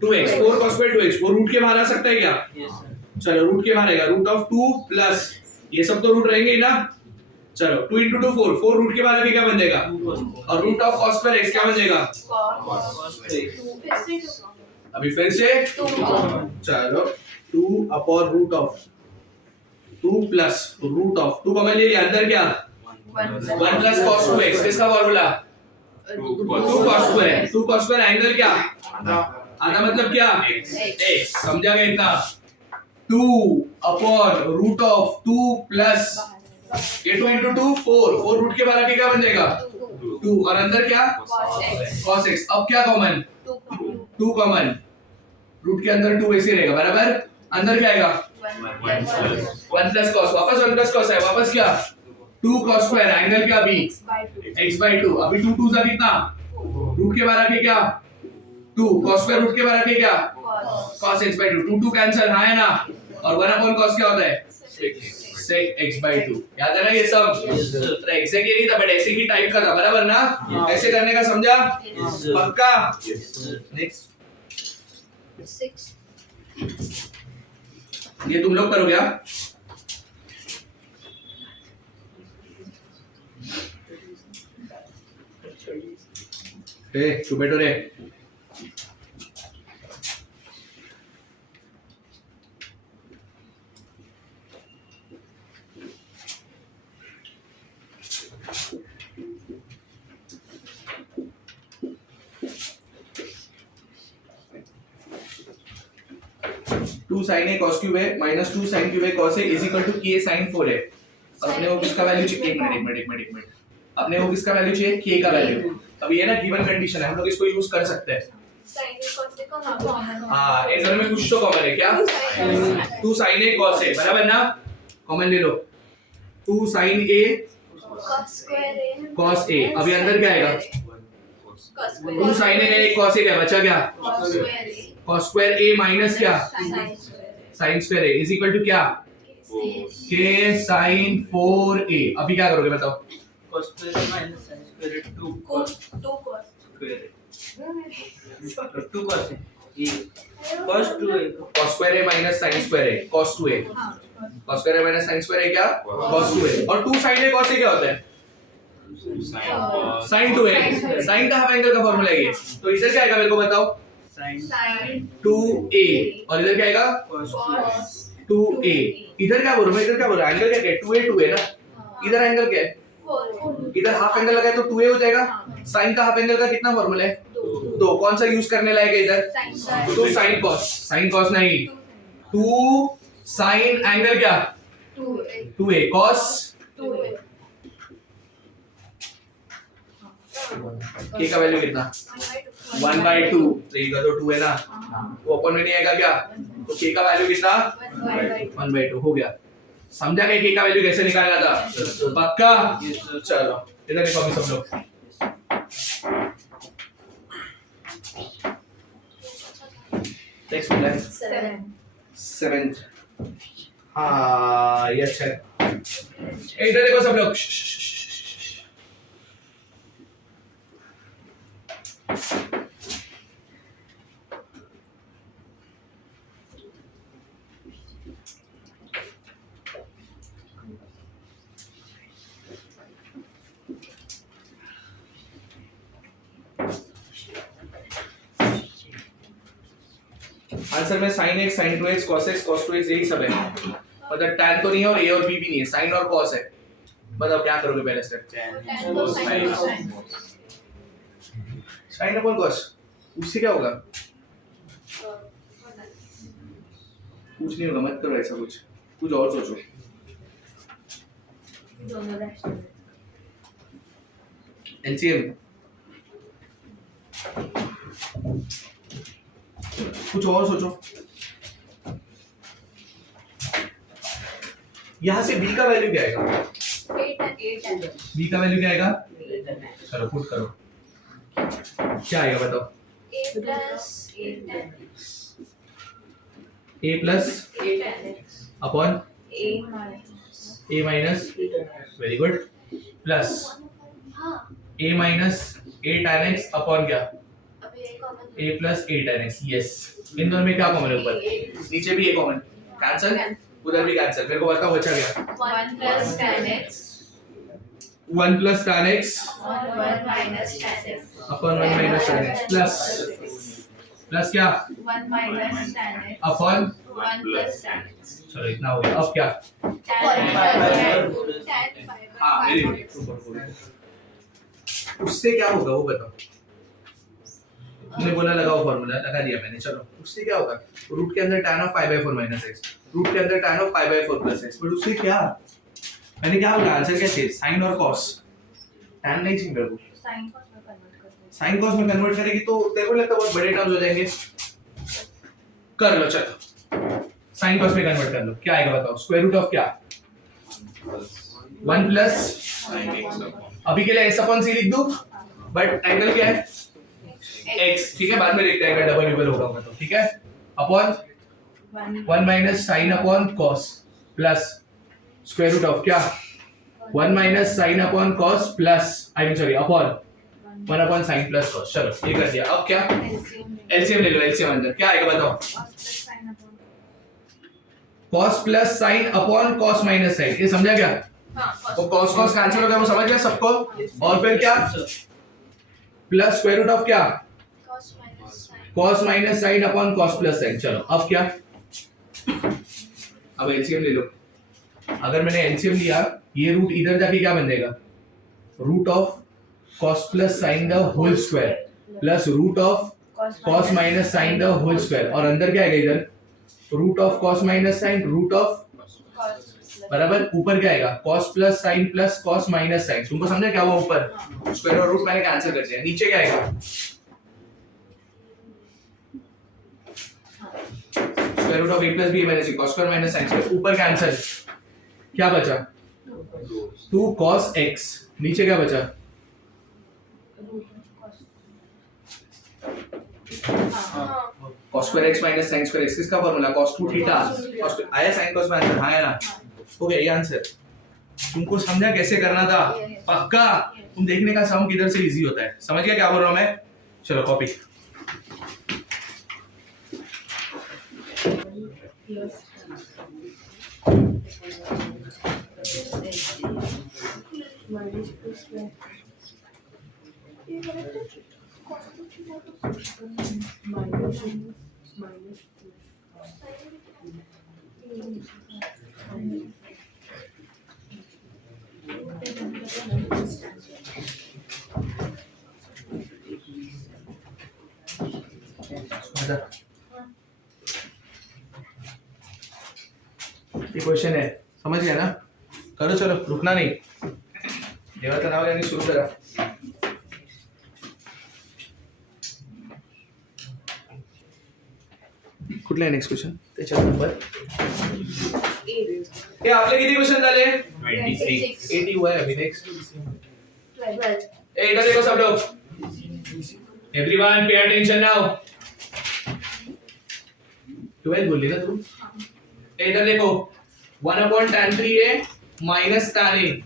2x। 4 cos square 2x। वो रूट के बाहर आ सकता है क्या? चलो रूट के बाहर आएगा। रूट ऑफ 2 प्लस ये सब तो रूट रहेंगे ही ना। चलो 2 into 2 4 4 रूट के बाहर आके क्या बन जाएगा? और root of cos square x क्या बन जाएगा? अभी फिर से चलो 2 upon root of 2 plus root of 2 common ले लिया। अंदर क्या? 1 प्लस cos 2x। किसका formula? 2 cos square. 2 cos square angle क्या? आधा मतलब क्या? x। समझा गया इतना? 2 अपॉन रूट ऑफ 2 प्लस ये 2 into 2 4 4 रूट के बाहर आके क्या बन जाएगा? 2 और अंदर क्या? cos x। अब क्या कॉमन? 2 कॉमन। रूट के अंदर 2 ऐसे रहेगा बराबर। अंदर क्या आएगा? 1 प्लस cos। वापस 1 प्लस cos है। वापस क्या? 2 cos स्क्वायर एंगल क्या? अभी x/2। अभी 2 2 सा कितना? रूट के बाहर आके क्या? 2 cos स्क्वायर रूट के बाहर आके क्या? cos x/2। 2 2 कैंसिल। हाँ है ना? और 1 अपॉन cos क्या होता है? sec x/2। याद है ना ये सब? तो एग्जैक्ट ये नहीं था बट ऐसे ही टाइप का था बराबर ना? ऐसे करने का समझा? पक्का? नेक्स्ट 6 ये तुम लोग करोगे? तू बैठो रे। 2 sin a cos cube a minus 2 sin cube a cos a is equal to k sin 4a। अब अपने को किसका वैल्यू चाहिए? एक मिनट अपने को किसका वैल्यू चाहिए? k का वैल्यू। अब ये ना गिवन कंडीशन है, हम लोग इसको यूज कर सकते हैं। हाँ, इस में कुछ तो कॉमन है क्या? 2 sin a cos a बराबर ना, कॉमन ले लो। 2 sin a cos a, अभी अंदर क्या आएगा? 2 sin a में एक cos a क्या बचा? क्या cos square a माइनस क्या sin square a is equal to क्या k sin 4a। अभी क्या करोगे बताओ? cos square minus sin square 2 cos square 2 cos a cos 2a cos square a minus sin square a cos 2a cos square a minus sin square a क्या cos 2a और 2 sin a cos a क्या होता है? sin 2a। sin का half angle का formula है ये, तो इधर क्या आएगा मेरे को बताओ? sin 2a और इधर क्या आएगा? cos 2a। इधर क्या बोल रहा हूं? इधर क्या बोल रहा है? एंगल क्या है? 2a ना। इधर एंगल क्या है? इधर हाफ एंगल लगाए तो 2a हो जाएगा। sin का हाफ एंगल का कितना फार्मूला है? 2। कौन सा यूज करने लायक है इधर? तो sin cos नहीं, 2 sin एंगल क्या 2a cos k का वैल्यू कितना? 1/2। तो ये का तो 2 है ना, तो अपन में नहीं आएगा क्या? तो k का वैल्यू कितना? 1/2 हो गया। समझा गया k का वैल्यू कैसे निकालना था? पक्का? चलो इधर देखो अभी सब लोग। नेक्स्ट बोला है 7th। हाँ ये अच्छा है। इधर देखो सब लोग। आंसर में sin x sin 2x cos x cos 2x यही सब है, मतलब tan तो नहीं है और a और b भी नहीं है, sin और cos है। बताओ क्या करोगे पहले स्टेप? sin अपॉन cos, उससे क्या होगा? कुछ नहीं होगा, मत करो ऐसा, कुछ और सोचो। एलसीएम कुछ और सोचो। यहां से b का वैल्यू क्या आएगा? 8 b का वैल्यू क्या आएगा? चलो पुट करो, क्या आएगा बताओ? a plus upon a minus, very good, plus a minus a tan x upon क्या? a plus a tan x। Yes, इन दोनों में क्या कॉमन है? ऊपर नीचे भी a कॉमन, कैंसिल, उधर भी कैंसिल। मेरे को बताओ बचा क्या? 1 plus tan x 1 plus tan x और 1 minus tan x upon 1 minus tan x plus क्या? 1 minus tan x upon 1 plus tan x। चलो इतना हो गया। अब क्या? tan हाँ वेरी गुड। उससे क्या होगा वो बताओ? तुमने बोला लगाओ फॉर्मूला, लगा दिया मैंने। चलो उससे क्या होगा? रूट के अंदर tan of π/4 minus x, root के अंदर tan of π/4 plus x। But उससे क्या? मैंने क्या बोला? आंसर क्या चाहिए? sin और cos। tan नहीं चाहिए मेरे को। sin cos में कन्वर्ट करते sin cos में कन्वर्ट करेगी तो तेरे को लगता है बहुत बड़े टर्म्स हो जाएंगे। कर लो, चलो sin cos में कन्वर्ट कर लो। क्या आएगा बताओ? स्क्वायर रूट ऑफ क्या? 1 प्लस, अभी के लिए s अपॉन c लिख दूं, बट एंगल क्या है? x, ठीक है, बाद में देखते हैं अगर डबल होगा तो, ठीक है, upon 1 minus sin upon cos plus square root of क्या? 1 minus sin upon cos plus upon 1 upon sin plus cos। चलो ये कर दिया। अब क्या? एलसीएम ले लो। एलसीएम अंदर क्या आएगा बताओ? cos plus sin upon cos minus sin। ये समझा क्या? तो cos cos कैंसिल हो गया, वो समझ गया सबको। और फिर क्या? प्लस स्क्वायर रूट ऑफ क्या? cos minus sin upon cos plus sin। चलो अब क्या? अब एलसीएम ले लो। अगर मैंने एलसीएम लिया, ये रूट इधर जाके क्या बन जाएगा? Root of cos plus sin the whole square plus root of cos minus sin the whole square, और अंदर क्या आएगा? इधर root of cos minus sine root of बराबर ऊपर क्या आएगा cos plus sine plus cos minus sine तुमको समझा क्या हुआ ऊपर स्क्वायर और रूट मैंने कैंसिल कर दिया नीचे क्या आएगा square root of a plus b minus c cos square minus sin square ऊपर कैंसिल क्या बचा 2 cos x नीचे क्या बचा cos square x minus sin square x किसका फार्मूला cos 2 थीटा cos आया sin cos में आंसर हाँ है ना हो गया ये आंसर तुमको समझा कैसे करना था पक्का तुम देखने का सम किधर से इजी होता है समझ गया क्या बोल रहा हूं मैं चलो कॉपी ये क्वेश्चन है समझ गया ना करो चलो रुकना नहीं देवाचं नाव यांनी सुरू करा कुठला आहे नेक्स्ट क्वेश्चन त्याच्या नंबर हे आपले किती क्वेश्चन झाले 26 80 हुआ है अभी नेक्स्ट 12 ए इधर देखो सब लोग एवरीवन पे अटेंशन नाउ 12 बोल ली ना तू ए इधर देखो 1/tan3a minus tan a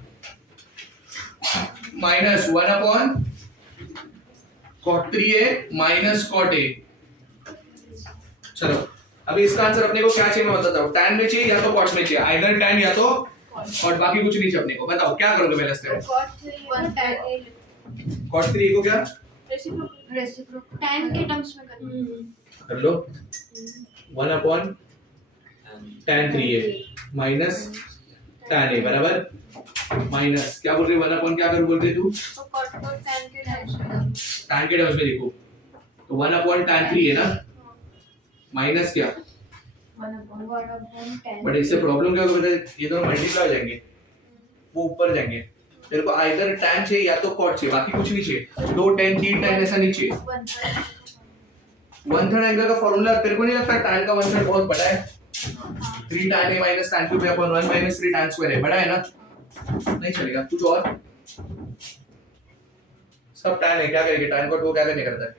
minus 1/cot3a minus cot a चलो अभी इसका आंसर अपने को क्या चाहिए मैं बताता हूँ tan में चाहिए या तो cot में चाहिए आइदर tan या तो cot बाकी कुछ नहीं चाहिए अपने को बताओ क्या करोगे पहले स्टेप cot 3 को क्या रेसिप्रोकल tan के टर्म्स में करना कर लो 1/tan3a minus tan a बराबर माइनस क्या बोल रही 1/, क्या कर बोल रही तू तो cot को tan के टर्म्स में करना tan के टर्म्स में देखो तो 1/tan3 है ना माइनस क्या 1/tan बट इससे प्रॉब्लम क्या होगा ये दोनों मल्टीप्लाई हो जाएंगे वो ऊपर जाएंगे तेरे को आइदर tan चाहिए या तो cot चाहिए बाकी कुछ नहीं चाहिए 2 tan 3 tan ऐसा नहीं चाहिए 1/3 एंगल का फॉर्मूला तेरे को नहीं लगता tan का 1/3 बहुत बड़ा है 3 tan a minus tan cube upon 1 minus 3 tan square है बड़ा है ना नहीं चलेगा कुछ और सब tan है क्या करेंगे tan को क्या करने करता है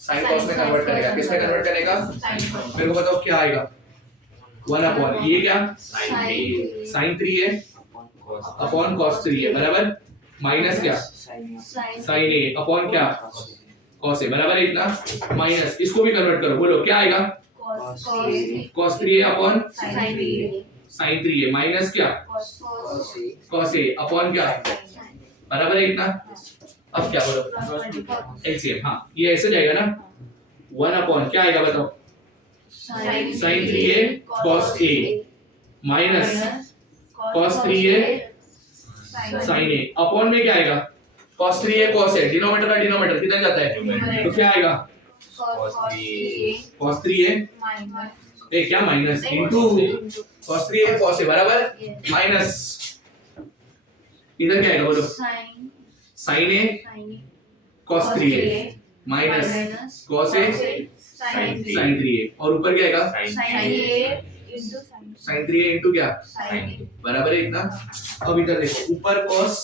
sin cos में कन्वर्ट करेगा किस में कन्वर्ट करेगा मेरे को बताओ क्या आएगा 1/, ये क्या sin 3 है अपॉन cos 3 है बराबर माइनस क्या sin a अपॉन क्या cos a बराबर है इतना माइनस इसको भी कन्वर्ट करो बोलो क्या आएगा cos 3a upon sin 3a minus क्या cos a अपॉन क्या बराबर है इतना अब क्या बोलो एलसीएम हाँ ये ऐसे जाएगा ना 1/, क्या आएगा बताओ sin 3a cos a minus cos 3a sin a upon में क्या आएगा cos 3a cos a denominator का डिनोमिनेटर किधर जाता है तो क्या आएगा cos 3a ए क्या minus into cos 3a cos a बराबर माइनस इधर क्या आएगा बोलो sin a cos 3a minus cos a sin 3a और ऊपर क्या आएगा sin 3a इनटू क्या बराबर है इतना अब इधर देखो ऊपर cos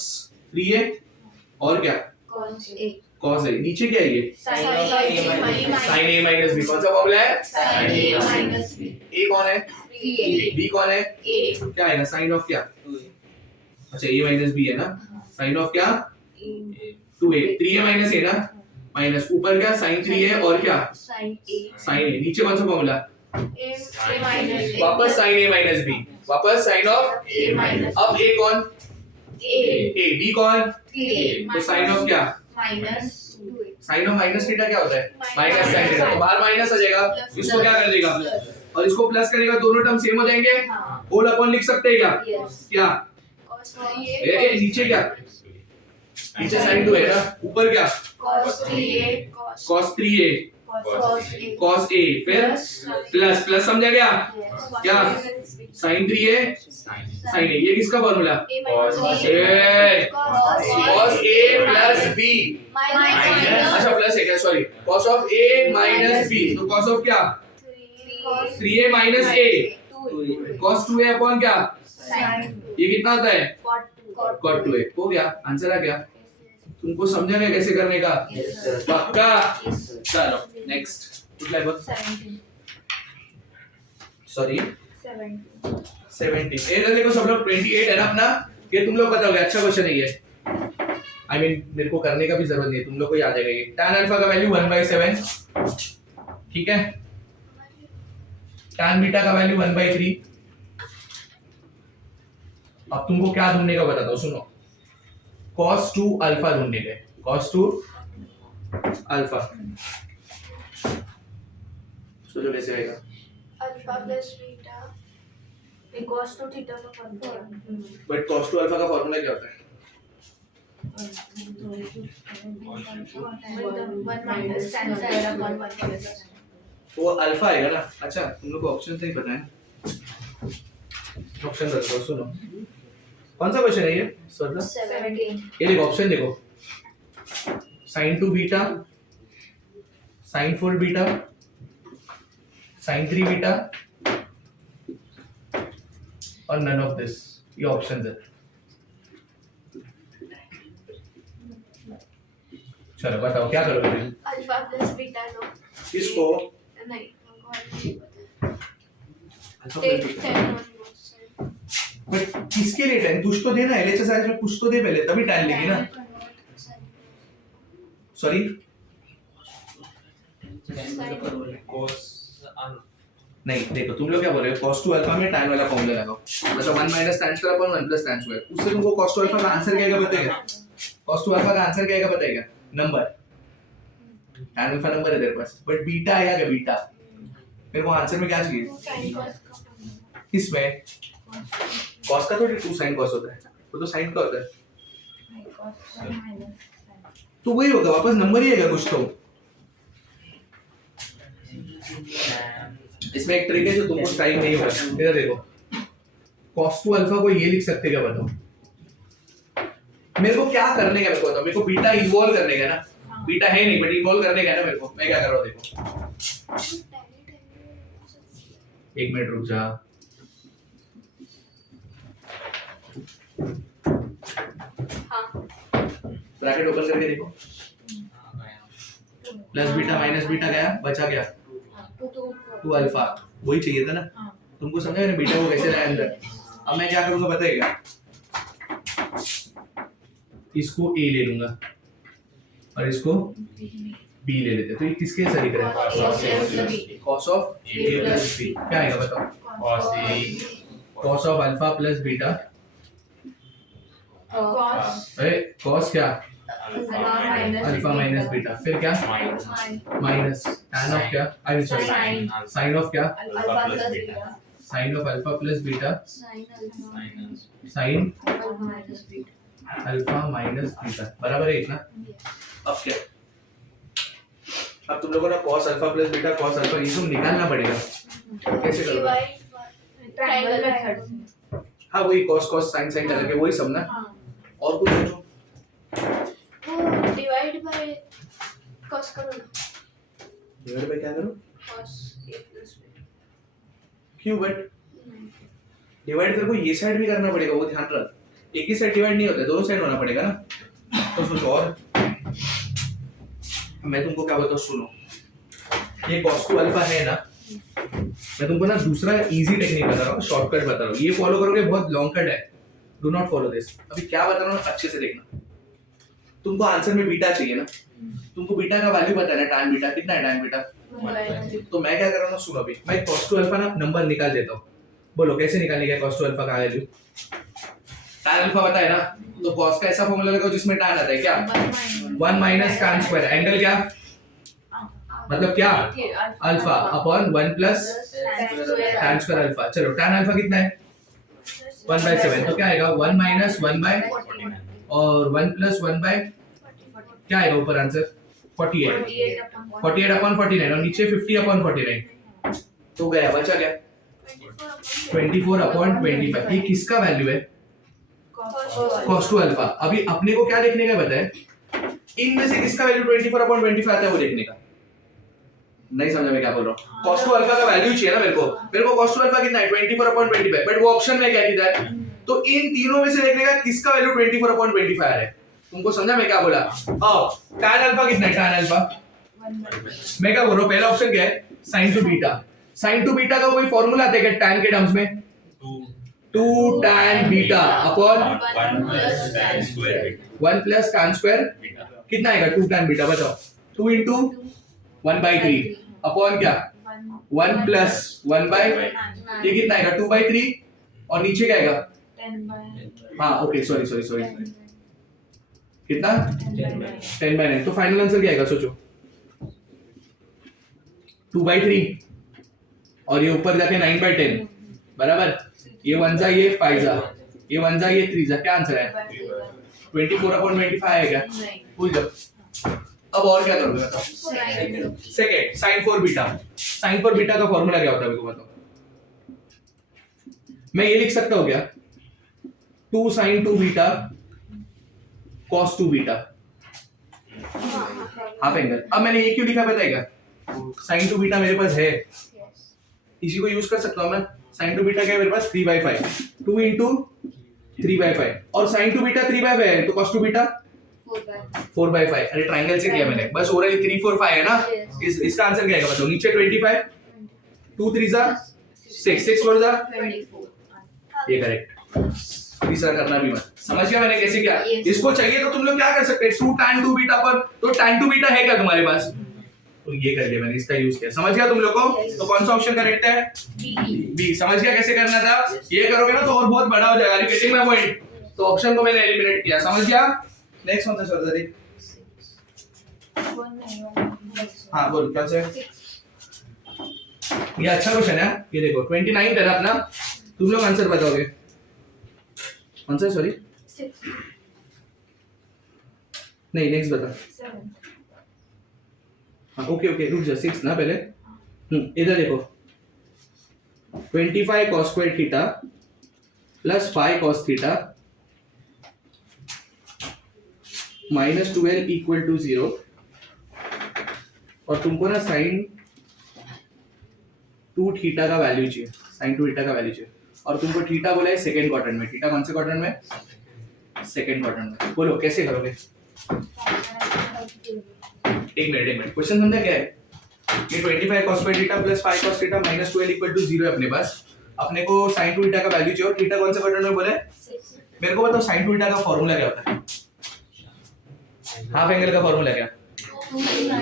3a और क्या cos a नीचे क्या है ये sin a minus b कौन सा फॉर्मूला है a कौन है b कौन है क्या आएगा sin ऑफ क्या अच्छा a minus b है ना sin ऑफ क्या 2a 3a minus a ना माइनस ऊपर क्या sin 3a और क्या sin a नीचे कौन सा फॉर्मूला वापस sin a minus b वापस sin ऑफ अब a कौन a b कौन तो sin ऑफ क्या sin ऑफ माइनस थीटा क्या होता है माइनस sin थीटा तो बाहर माइनस आ जाएगा इसको क्या कर देगा और इसको प्लस करेगा दोनों टर्म सेम हो जाएंगे होल अपॉन लिख सकते हैं क्या क्या ए नीचे क्या नीचे sin 2 है ना ऊपर क्या cos 3a cos A फिर प्लस प्लस समझा क्या क्या sin 3A sin A ये किसका formula cos A plus B अच्छा प्लस है क्या sorry cos of A minus B तो cos of क्या 3A minus A cos 2A upon क्या ये कितना आता है cot 2A हो गया आंसर आ गया तुमको समझा गया कैसे करने का पक्का चलो नेक्स्ट कितना है सॉरी 70 ये देखो सब लोग 28 है ना अपना ये तुम लोग पता होगा अच्छा क्वेश्चन है ये आई मीन मेरे को करने का भी जरूरत नहीं है तुम लोग को याद आएगा ये tan अल्फा का वैल्यू 1/7 ठीक है tan बीटा का वैल्यू 1/3 अब तुमको क्या ढूंढने का बताता हूं सुनो cos 2 अल्फा ढूंढने का cos 2 अल्फा सोचो कैसे आएगा alpha plus beta cos 2 theta का फॉर्मूला बट cos 2 अल्फा का फॉर्मूला क्या होता है 1 minus tan square upon 1 plus वो अल्फा आएगा ना अच्छा तुम लोग को ऑप्शन नहीं पता है ऑप्शन रखो सुनो कौन सा क्वेश्चन है ये सर 17 ये देखो ऑप्शन देखो sin 2 beta sin 4 beta sin 3 beta और नन ऑफ दिस ये ऑप्शंस है चलो बताओ क्या करोगे फिर अल्फा प्लस बीटा लो किसको नहीं हमको alpha take plus 10 on both sides but किसके लिए टेन कुछ तो देना एलएचएस साइज में कुछ तो दे पहले तभी टेन लेगी ना सॉरी cos नहीं देखो तुम लोग क्या बोल रहे हो cos 2 अल्फा में tan वाला फॉर्मूला लगाओ मतलब 1 minus tan square upon 1 plus tan square उससे तुमको cos 2 अल्फा का आंसर क्या आएगा बताएगा cos 2 अल्फा का आंसर क्या आएगा बताएगा नंबर tan अल्फा नंबर है तेरे पास बट बीटा आएगा क्या बीटा मेरे को आंसर में क्या चाहिए किसमें cos का थोड़ी 2 sin cos होता है वो तो sin का होता है तो वही होगा वापस नंबर ही आएगा कुछ तो इसमें एक ट्रिक है जो तुमको टाइम नहीं होगा इधर देखो cos 2 अल्फा को ये लिख सकते क्या बताओ मेरे को क्या करने का मेरे को बताओ मेरे को बीटा इन्वॉल्व करने का ना बीटा है नहीं बट इन्वॉल्व करने का है ना मेरे को मैं क्या कर रहा हूं देखो एक मिनट रुक जा ब्रैकेट ओपन करके देखो प्लस बीटा माइनस बीटा गया बचा गया 2 अल्फा वही चाहिए था ना तुमको समझा मैंने बीटा को कैसे लाया अंदर अब मैं क्या करूंगा बताइएगा इसको a ले लूंगा और इसको b ले लेते तो ये किसके साथ दिख रहा है cos of a plus b क्या आएगा बताओ cos of alpha plus beta अरे cos क्या अल्फा माइनस बीटा फिर क्या माइनस tan ऑफ क्या आई मीन सॉरी sin ऑफ क्या sin of alpha plus beta sin alpha minus beta बराबर है इतना अब क्या अब तुम लोगों ने cos alpha plus beta cos alpha ये सब निकालना पड़ेगा कैसे करोगे ट्रायंगल मेथड हाँ वही cos cos sin sin करके वही सब ना और कुछ सोचो वो डिवाइड बाय cos करो ना डिवाइड बाय क्या करो cos a plus b क्यों बट डिवाइड तेरे को ये साइड भी करना पड़ेगा वो ध्यान रख एक ही साइड डिवाइड नहीं होता दोनों साइड होना पड़ेगा ना तो सोचो और मैं तुमको क्या बताऊं सुनो ये cos 2 अल्फा है ना मैं तुमको ना दूसरा इजी टेक्निक बता रहा हूँ शॉर्टकट बता रहा हूँ ये फॉलो करोगे बहुत लॉन्ग कट है डू नॉट फॉलो दिस अभी क्या बता रहा हूँ अच्छे से देखना तुमको आंसर में बीटा चाहिए ना तुमको बीटा का वैल्यू पता है ना tan बीटा कितना है tan बीटा तो मैं क्या कर रहा हूँ सुनो अभी मैं cos 2 अल्फा ना नंबर निकाल देता हूँ बोलो कैसे निकालने का cos 2 अल्फा का वैल्यू tan अल्फा पता है ना तो cos का ऐसा फॉर्मूला लगाओ जिसमें tan आता है क्या 1 माइनस tan स्क्वायर एंगल क्या मतलब क्या alpha upon 1 plus tan square alpha चलो tan अल्फा कितना है 1/7 तो क्या आएगा 1 माइनस 1 बाय और 1 प्लस 1 बाय क्या आएगा ऊपर आंसर 48 अपॉन 49 और नीचे 50 अपॉन 49 तो गया, बचा क्या 24 अपॉन 25। ये किसका वैल्यू है cos टू अल्फा। अभी अपने को क्या देखने का बताए, इनमें से किसका वैल्यू 24 अपॉन 25 आता है वो देखने का। नहीं समझा मैं क्या बोल रहा हूँ। cos टू अल्फा का वैल्यू चाहिए ना मेरे को cos टू अल्फा कितना है 24 अपॉन 25, बट वो ऑप्शन में क्या किया है, तो इन तीनों में से देखने का किसका वैल्यू 24 अपॉन 25 है। तुमको समझा मैं क्या बोला। अब tan अल्फा कितना है, tan अल्फा मैं क्या बोल रहा हूँ, पहला ऑप्शन क्या है sin two beta. sin two beta का कोई फॉर्मूला आता है क्या tan के टर्म्स में, 2 tan beta upon 1 plus tan square कितना आएगा 2 tan बीटा, बताओ 2 इंटू 1/3 अपॉन क्या 1 प्लस 1/, ये कितना आएगा 2/3 और नीचे क्या आएगा 10/9 हाँ ओके सॉरी कितना 10/9। तो फाइनल आंसर क्या आएगा सोचो 2/3 और ये ऊपर जाके 9/10 बराबर, ये 1 जा ये 5 जा, ये 1 जा ये 3 जा, क्या आंसर है 24 अपॉन 25 आएगा। भूल जाओ। अब और क्या करोगे बताओ। Second sin 4 beta, sin 4 beta का फॉर्मूला क्या होता है मेरे को बताओ। मैं ये लिख सकता हूँ क्या 2 sin 2 beta cos 2 beta half angle. अब मैंने ये क्यों लिखा पता है क्या, sin 2 बीटा मेरे पास है, इसी को यूज कर सकता हूँ मैं। sin 2 बीटा क्या है मेरे पास 3/5, 2 इंटू 3/5 और sin 2 बीटा 3/5 है तो cos 2 बीटा 4/5। अरे ट्रायंगल से किया मैंने, बस ओरली 3 4 5 है ना। इसका आंसर क्या आएगा बताओ, नीचे 25 2 3 जा 6 6 4 जा, ये करेक्ट। तीसरा करना भी मत, समझ गया मैंने कैसे किया। इसको चाहिए तो तुम लोग क्या कर सकते हैं 2 tan 2 बीटा पर, तो tan 2 बीटा है क्या तुम्हारे पास, तो ये कर लिया मैंने, इसका यूज किया। समझ गया तुम लोग को, तो कौन सा ऑप्शन करेक्ट है बी। समझ गया कैसे करना था, ये करोगे ना तो और बहुत बड़ा हो जाएगा। गेटिंग माय पॉइंट, तो ऑप्शन को मैंने एलिमिनेट किया। समझ गया। नेक्स्ट कौन सा सवाल है, हाँ बोल क्या से, ये अच्छा क्वेश्चन है। ये देखो 29 है ना अपना, तुम लोग आंसर बताओगे कौन सा, सॉरी नहीं नेक्स्ट बता। हाँ ओके रुक जा 6 ना पहले। इधर देखो 25 cos square theta plus 5 cos theta minus 12 equal to 0, और तुमको ना sin 2 थीटा का वैल्यू चाहिए, sin 2 थीटा का वैल्यू चाहिए, और तुमको थीटा बोला है सेकंड क्वाड्रेंट में। थीटा कौन से क्वाड्रेंट में, सेकंड क्वाड्रेंट में। बोलो कैसे करोगे। एक मिनट क्वेश्चन समझा क्या है। ये 25 cos square theta plus 5 cos theta minus 12 equal to 0 है अपने पास। अपने को sin 2 थीटा का वैल्यू चाहिए, और थीटा कौन से क्वाड्रेंट में बोला है। मेरे को बताओ sin 2 थीटा का फॉर्मूला क्या होता है, हाफ एंगल का फॉर्मूला क्या,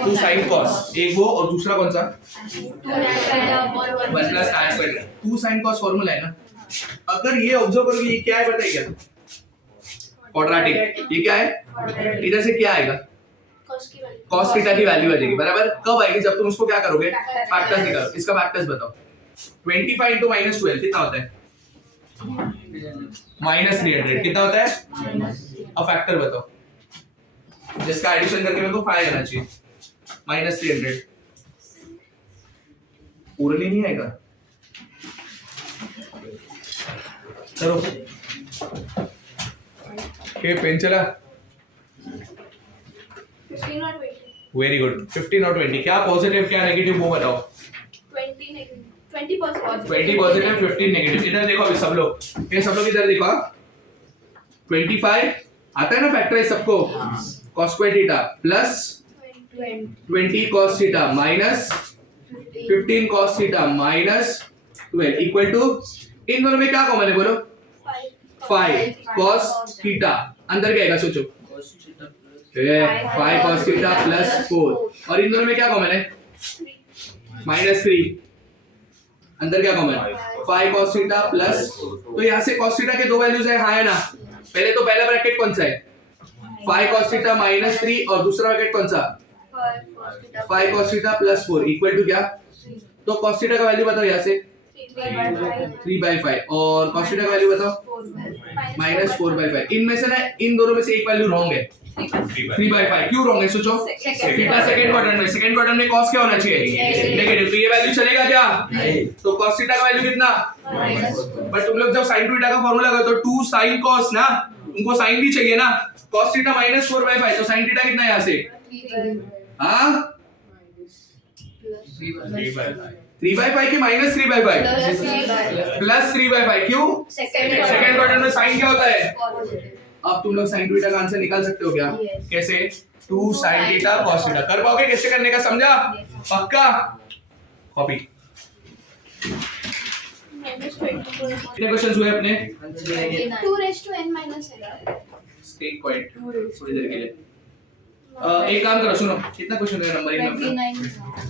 2 sin cos, एक वो और दूसरा कौन सा 1 plus tan square. 2 sin cos formula है ना। अगर ये ऑब्जर्व करोगे ये क्या है बताइए क्या, क्वाड्रेटिक। ये क्या है, इधर से क्या आएगा cos थीटा की वैल्यू आ जाएगी बराबर। कब आएगी, जब तुम उसको क्या करोगे फैक्टर्स निकालो। इसका फैक्टर्स बताओ 25 into -12 कितना होता है -300 कितना होता है। अब फैक्टर बताओ जिसका एडिशन करके मेरे को 5 आना चाहिए, -300 पूरे नहीं आएगा। चलो ये पेन चला, 15 और 20 वेरी गुड। 15 और 20 क्या पॉजिटिव क्या नेगेटिव वो बताओ। 20 नेगेटिव 20% 20 पॉजिटिव 15 नेगेटिव। इधर देखो अभी सब लोग, ये सब लोग इधर देखो 25 आता है ना फैक्टराइज सबको, cos square theta plus 20 cos theta minus 15 cos theta minus 12 equal to, इन दोनों में क्या कॉमन है बोलो 5 cos थीटा। अंदर क्या आएगा सोचो 5 cos थीटा प्लस 4, और इन दोनों में क्या कॉमन है -3। अंदर क्या कॉमन है 5 cos थीटा प्लस, तो यहाँ से cos थीटा के दो वैल्यूज है, हाँ है ना। पहले तो पहला ब्रैकेट कौन सा है 5 cos थीटा -3, और दूसरा ब्रैकेट कौन सा 5 cos थीटा प्लस 4 इक्वल टू क्या, तो cos थीटा का वैल्यू बताओ यहाँ से 3/5, और cos थीटा का वैल्यू बताओ -4/5। इनमें से ना इन दोनों में से एक वैल्यू रॉन्ग है, 3/5 क्यों रॉन्ग है सोचो कितना सेकंड क्वाड्रेंट में cos क्या होना चाहिए नेगेटिव तो ये वैल्यू चलेगा क्या तो cos थीटा का वैल्यू कितना बट तुम लोग जब sin थीटा का फार्मूला लगाओ तो 2 sin cos ना उनको sin भी चाहिए ना cos थीटा -4/5 तो sin थीटा कितना है यहाँ से हाँ 3/5 की -3/5 प्लस 3/5 क्यों सेकंड क्वाड्रेंट में sin क्या होता है अब तुम लोग sin थीटा का आंसर निकाल सकते हो क्या कैसे 2 sin थीटा cos थीटा कर पाओगे कैसे करने का समझा पक्का कॉपी कितने क्वेश्चंस हुए अपने 2n स्टे क्वाइट थोड़ी देर के लिए एक काम करो सुनो कितना क्वेश्चन है नंबर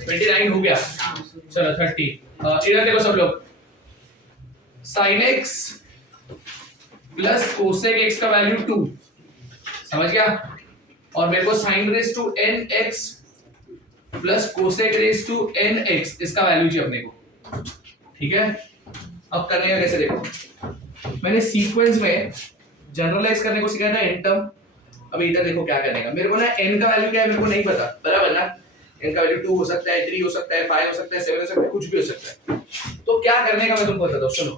29 हो गया चलो 30 इधर देखो सब लोग sin x plus cosec x का वैल्यू 2 समझ गया और मेरे को sin raise to nx plus cosec raise to nx इसका वैल्यू चाहिए अपने को ठीक है अब करने का कैसे देखो मैंने सीक्वेंस में जनरलाइज करने को सिखाया था n टर्म अभी इधर देखो क्या करने का मेरे को ना n का वैल्यू क्या है मेरे को नहीं पता बराबर ना n का वैल्यू 2 हो सकता है 3 हो सकता है 5 हो सकता है 7 हो सकता है कुछ भी हो सकता है तो क्या करने का मैं तुमको बताता हूं सुनो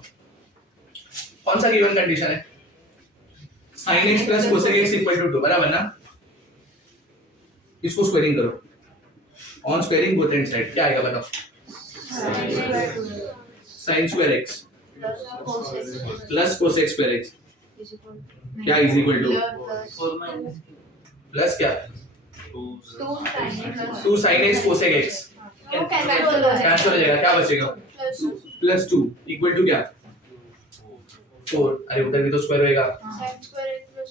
कौन सा गिवन कंडीशन है sin x plus cosec x equal to 2 बराबर ना इसको स्क्वायरिंग करो on squaring both and side क्या आएगा बताओ sin square x plus cosec square x क्या इज इक्वल टू प्लस क्या 2 sin x cosec x cancel हो जाएगा क्या बचेगा प्लस 2 इक्वल टू क्या 4 अरे उधर भी तो स्क्वायर होएगा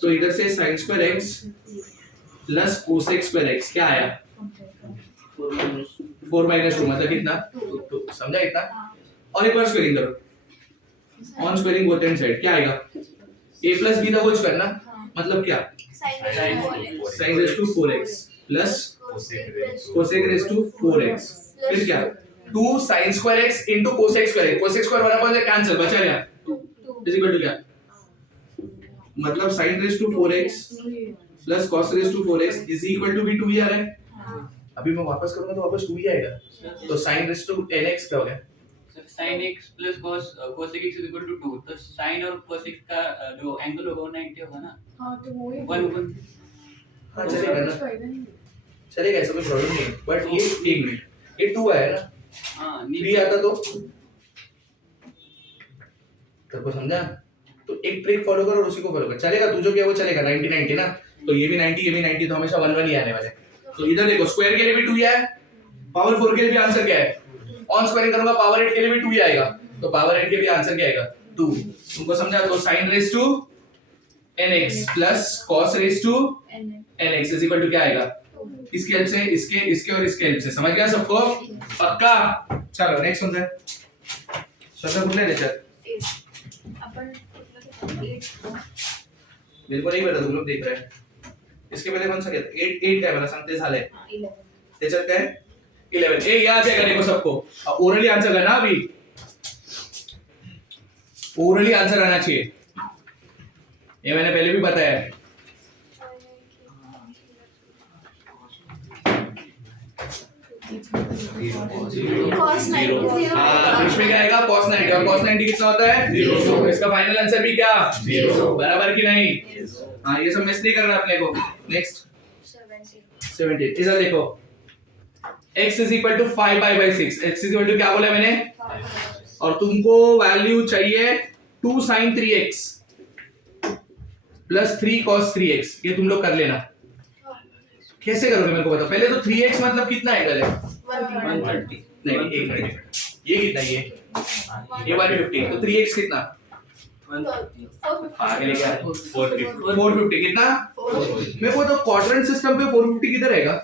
तो इधर से sin square x plus cosec square x क्या आया 4 minus 2 मतलब कितना 2 समझा इतना और एक बार स्क्वायरिंग करो on squaring both and side क्या आएगा a plus b the whole square ना मतलब क्या sin raised to 4x plus cosec raised to 4x फिर क्या 2 sin square x into cosec square x cosec square वाला कौन सा कैंसिल बचा क्या 2 इज इक्वल टू क्या मतलब sin raised to 4x plus cos raised to 4x is equal to भी 2 ही आ रहा है अभी मैं वापस करूंगा तो वापस 2 ही आएगा तो sin raised to nx क्या हो गया sin x plus cosec x is equal to 2 तो sin और cosec का जो एंगल होगा वो 90 होगा ना हां तो वो ही 1 हां चलेगा ना चलेगा ऐसा कोई प्रॉब्लम नहीं बट ये एक मिनट ये 2 आया ना हां 3 आता तो तेरे को समझा तो एक ट्रिक फॉलो कर और उसी को फॉलो कर चलेगा तू जो किया वो चलेगा 90 90 ना तो ये भी 90 ये भी 90 तो हमेशा 1 1 ही आने वाले तो इधर देखो स्क्वायर के लिए भी 2 ही है पावर 4 के लिए भी आंसर क्या है ऑन स्क्वायरिंग करूंगा पावर 8 के लिए भी 2 ही आएगा तो पावर 8 के लिए आंसर क्या आएगा 2 तुमको समझा तो sin raise to nx plus cos raise to nx is equal to क्या आएगा इसकी हेल्प से इसके और इसके हेल्प से समझ गया सबको पक्का चलो नेक्स्ट कौन सा है श्रद्धा कुठला है त्याच्यात अपन मेरे को नहीं पता तुम लोग देख रहे हैं इसके पहले कौन सा क्या 8 काय मला सांगते झालंय 11 त्याच्यात काय 11 ए याद है देखो सबको ओरली आंसर करना अभी ओरली आंसर आना चाहिए ये मैंने पहले भी बताया है cos 90 हाँ इसमें क्या आएगा cos 90 और cos 90 कितना होता है 0 तो इसका फाइनल आंसर भी क्या 0 बराबर की नहीं हाँ ये सब मिस नहीं करना अपने को नेक्स्ट 17 इधर देखो x is equal to 5/6 x is equal to क्या बोला मैंने और तुमको वैल्यू चाहिए 2 sin 3x plus 3 cos 3x ये तुम लोग कर लेना कैसे करोगे मेरे को बताओ पहले तो 3x मतलब कितना एंगल है 130 नहीं एक मिनट ये कितना ये 150 तो 3x कितना आगे लेके आ 450 कितना मेरे को तो क्वाड्रेंट सिस्टम पे 450 किधर आएगा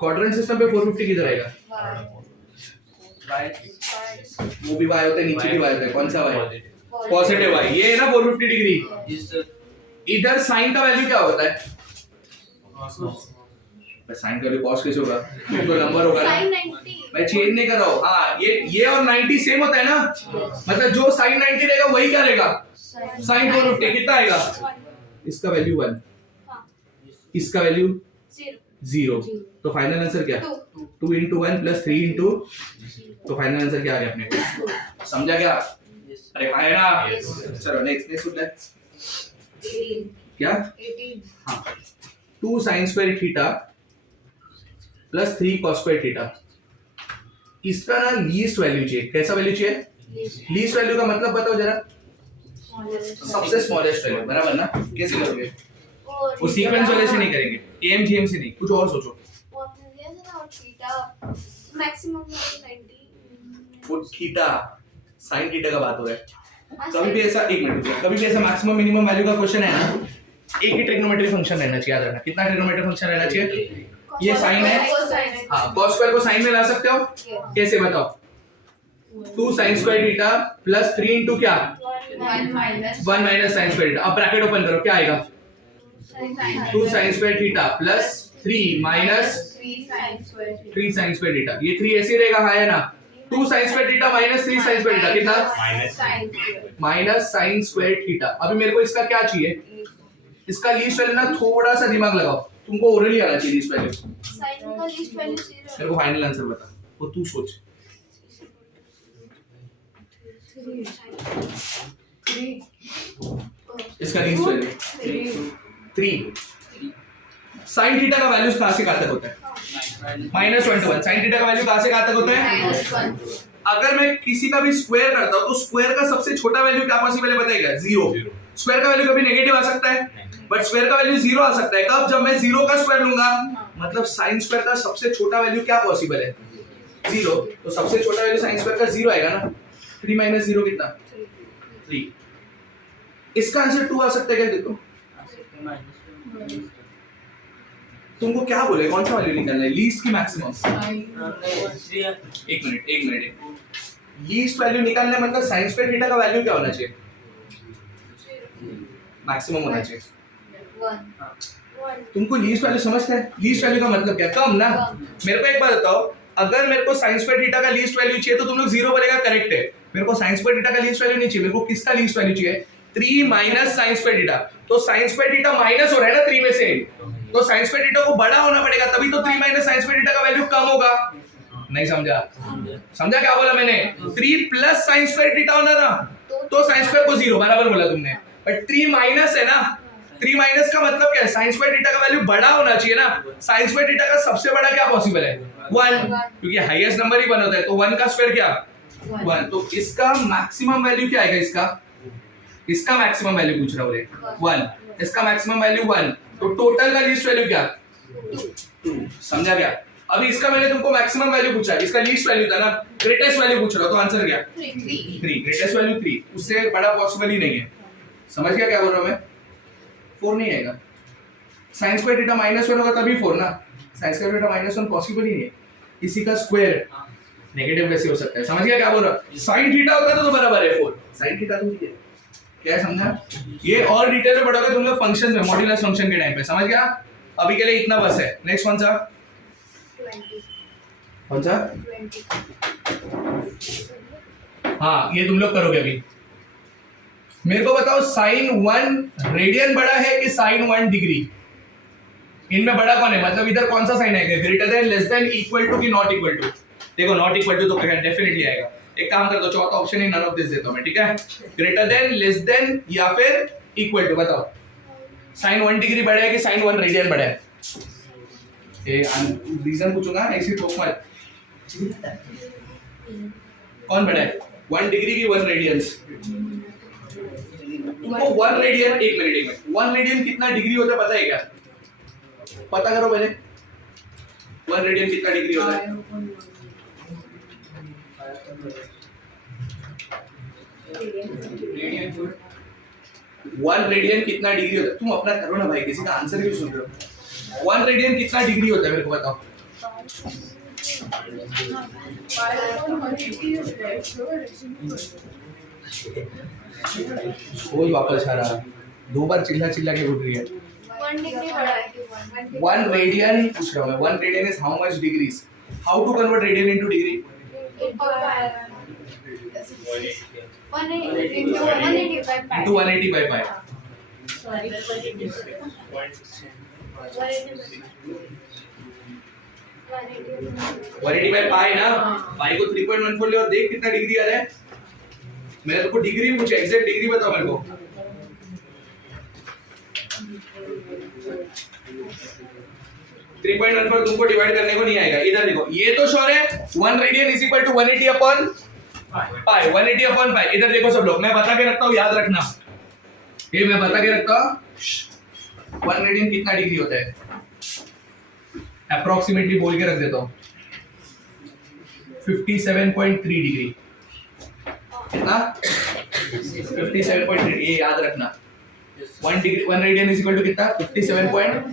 क्वाड्रेंट सिस्टम पे 450 किधर आएगा वो भी y होता है नीचे भी y होता है कौन सा y पॉजिटिव y ये है ना 450 डिग्री इधर sin का वैल्यू क्या होता है साइन का भी cos कैसे होगा तो नंबर होगा sin 90 मैं चेंज नहीं कर रहा हूँ हाँ ये और 90 सेम होता है ना मतलब जो sin 90 रहेगा वही क्या रहेगा sin 450 कितना आएगा इसका वैल्यू 1 इसका वैल्यू 0 0, तो फाइनल आंसर क्या? 2 2 into 1 plus 3 into, तो फाइनल आंसर क्या आ गया अपने? समझा क्या? अरे है ना? चलो नेक्स्ट होता है क्या? 18 हाँ, 2 sin square theta plus 3 cos square theta, इसका ना लीस्ट वैल्यू चाहिए। कैसा वैल्यू चाहिए? लीस्ट वैल्यू का मतलब बताओ जरा। सबसे स्मॉलेस्ट वैल्यू, बराबर ना? कैसे करोगे? वो सीक्वेंस वाले से नहीं करेंगे, एएमजीएम से नहीं, कुछ और सोचो। वो आपने दिया था ना, और थीटा मैक्सिमम 90। वो थीटा sin थीटा का बात हो रहा है। कभी भी ऐसा, एक मिनट रुकिए, कभी भी ऐसा मैक्सिमम मिनिमम वैल्यू का क्वेश्चन है ना, एक ही ट्रिग्नोमेट्री फंक्शन रहना चाहिए, याद रखना। कितना ट्रिग्नोमेट्री फंक्शन रहना चाहिए? ये साइन है, हाँ, cos स्क्वायर को साइन में ला सकते हो, कैसे बताओ? 2 sin square theta plus 3 into क्या? 1 minus 1 minus sine square theta. अब ब्रैकेट ओपन करो, क्या आएगा? 2 sin square theta plus 3 minus 3 sin square theta. ये 3 ऐसे रहेगा, हाँ है ना? 2 sin square theta minus 3 sin square theta कितना? Minus sin square theta. अभी मेरे को इसका क्या चाहिए? इसका लीस्ट वैल्यू ना, थोड़ा सा दिमाग लगाओ, तुमको ओरली आना चाहिए लीस्ट वैल्यू। साइन का लीस्ट वैल्यू 0 मेरे को फाइनल आंसर बता, वो तू सोच। इसका लीस्ट वैल्यू 3। sin थीटा का वैल्यू कहां से कहां तक होता है? -1 to 1। sin थीटा का वैल्यू कहां से कहां तक होता है? अगर मैं किसी का भी स्क्वायर करता हूं तो स्क्वायर का सबसे छोटा वैल्यू क्या पॉसिबल है बताइएगा? 0। स्क्वायर का वैल्यू कभी नेगेटिव आ सकता है, बट स्क्वायर का वैल्यू 0 आ सकता है। कब? जब मैं 0 का स्क्वायर लूंगा, मतलब sin स्क्वायर का सबसे छोटा वैल्यू क्या पॉसिबल है? 0। तो सबसे छोटा वैल्यू sin स्क्वायर का 0 आएगा ना। 3 minus 0 कितना? 3। इसका आंसर 2 आ सकता है क्या? देखो तुमको क्या बोले, कौन सा वैल्यू निकालना है, लीस्ट की मैक्सिमम? एक मिनट। लीस्ट वैल्यू निकालना मतलब sin स्क्वायर थीटा का वैल्यू क्या होना चाहिए? मैक्सिमम होना चाहिए। 1 तुमको लीस्ट वैल्यू समझते हैं? लीस्ट वैल्यू का मतलब क्या? कम ना। मेरे को एक बात बताओ, अगर मेरे को sin स्क्वायर थीटा का लीस्ट वैल्यू चाहिए तो तुम लोग 0 बोलेगा, करेक्ट है। मेरे को sin स्क्वायर थीटा का लीस्ट वैल्यू नहीं चाहिए, मेरे को किसका लीस्ट वैल्यू चाहिए? 3 माइनस sin स्क्वायर थीटा। तो sin स्क्वायर थीटा माइनस हो रहा है ना 3 में से, तो sin स्क्वायर थीटा को बड़ा होना पड़ेगा, तभी तो 3 माइनस sin स्क्वायर थीटा का वैल्यू कम होगा। नहीं समझा? समझा क्या बोला मैंने? 3 प्लस sin स्क्वायर थीटा होना ना, तो sin स्क्वायर को 0, बराबर बोला तुमने। बट 3 माइनस है ना, 3 माइनस का मतलब क्या है? sin स्क्वायर थीटा का वैल्यू बड़ा होना चाहिए ना। sin स्क्वायर थीटा का सबसे बड़ा क्या पॉसिबल है? 1, क्योंकि हाईएस्ट नंबर ही 1 होता है, तो 1 का स्क्वायर क्या? 1। तो इसका मैक्सिमम वैल्यू क्या आएगा? इसका मैक्सिमम वैल्यू पूछ रहा हूं, 1। इसका मैक्सिमम वैल्यू 1, तो टोटल का लीस्ट वैल्यू क्या? 2। समझा क्या? अभी इसका मैंने तुमको मैक्सिमम वैल्यू पूछा, इसका लीस्ट वैल्यू था ना, ग्रेटेस्ट वैल्यू पूछ रहा हूं, तो आंसर क्या? 3। ग्रेटेस्ट वैल्यू 3, उससे बड़ा पॉसिबल ही नहीं है। समझ गया क्या बोल रहा हूं मैं? 4 नहीं आएगा। sin स्क्वायर थीटा -1 होगा तभी 4 ना। sin स्क्वायर थीटा -1 पॉसिबल ही नहीं है। इसी का स्क्वायर नेगेटिव कैसे हो सकता है? समझ गया क्या बोल रहा हूं? sin थीटा होता तो बराबर है 4, sin थीटा तो ठीक है। क्या समझा? ये और डिटेल में पढ़ोगे तुम लोग फंक्शन में, मॉड्यूलस फंक्शन के टाइम पे। समझ गया? अभी के लिए इतना बस है। नेक्स्ट कौन सा? 20 हाँ, ये तुम लोग करोगे अभी। मेरे को बताओ, sin 1 रेडियन बड़ा है कि sin 1 डिग्री? इनमें बड़ा कौन है? मतलब इधर कौन सा साइन आएगा? Greater than, less than, equal to कि नॉट इक्वल टू? देखो नॉट इक्वल टू तो डेफिनेटली आएगा। एक काम कर दो, चौथा ऑप्शन ही नन ऑफ दिस देता हूं मैं, ठीक है? ग्रेटर देन, लेस देन या फिर इक्वल टू, बताओ। sin 1 डिग्री बड़ा है कि sin 1 रेडियन बड़ा है? ये रीजन पूछूंगा, ऐसे ठोक मत। कौन बड़ा है, 1 डिग्री की 1 रेडियंस? तुमको 1 रेडियन, एक मिनट 1 रेडियन कितना डिग्री होता है पता है क्या? पता करो पहले, 1 रेडियन कितना डिग्री होता है? वन रेडियन कितना डिग्री होता है? तुम अपना करो ना भाई, किसी का आंसर क्यों सुन रहे हो? 1 रेडियन कितना डिग्री होता है मेरे को बताओ। कोई वापस आ रहा, 2 बार चिल्ला के उठ रही है। 1 डिग्री बड़ा है कि 1 रेडियन पूछ रहा हूं मैं। 1 radian is how much degrees? How to convert radian into degree? 180 into 180 by pi. 180 by pi ना, पाई को 3.14 ले और देख कितना डिग्री आ रहा है। मैंने तुमको डिग्री पूछा, एग्जैक्ट डिग्री बताओ मेरे को। 3.14 तुमको डिवाइड करने को नहीं आएगा। इधर देखो, ये तो श्योर है 1 radian is equal to 180 upon pi, 180 upon pi. इधर देखो सब लोग, मैं बता के रखता हूँ, याद रखना। ये मैं बता के रखता हूँ, 1 रेडियन कितना डिग्री होता है, अप्रोक्सीमेटली बोल के रख देता हूँ, 57.3 डिग्री। कितना? 57.3, ये याद रखना। 1 degree 1 radian is equal to कितना? 57.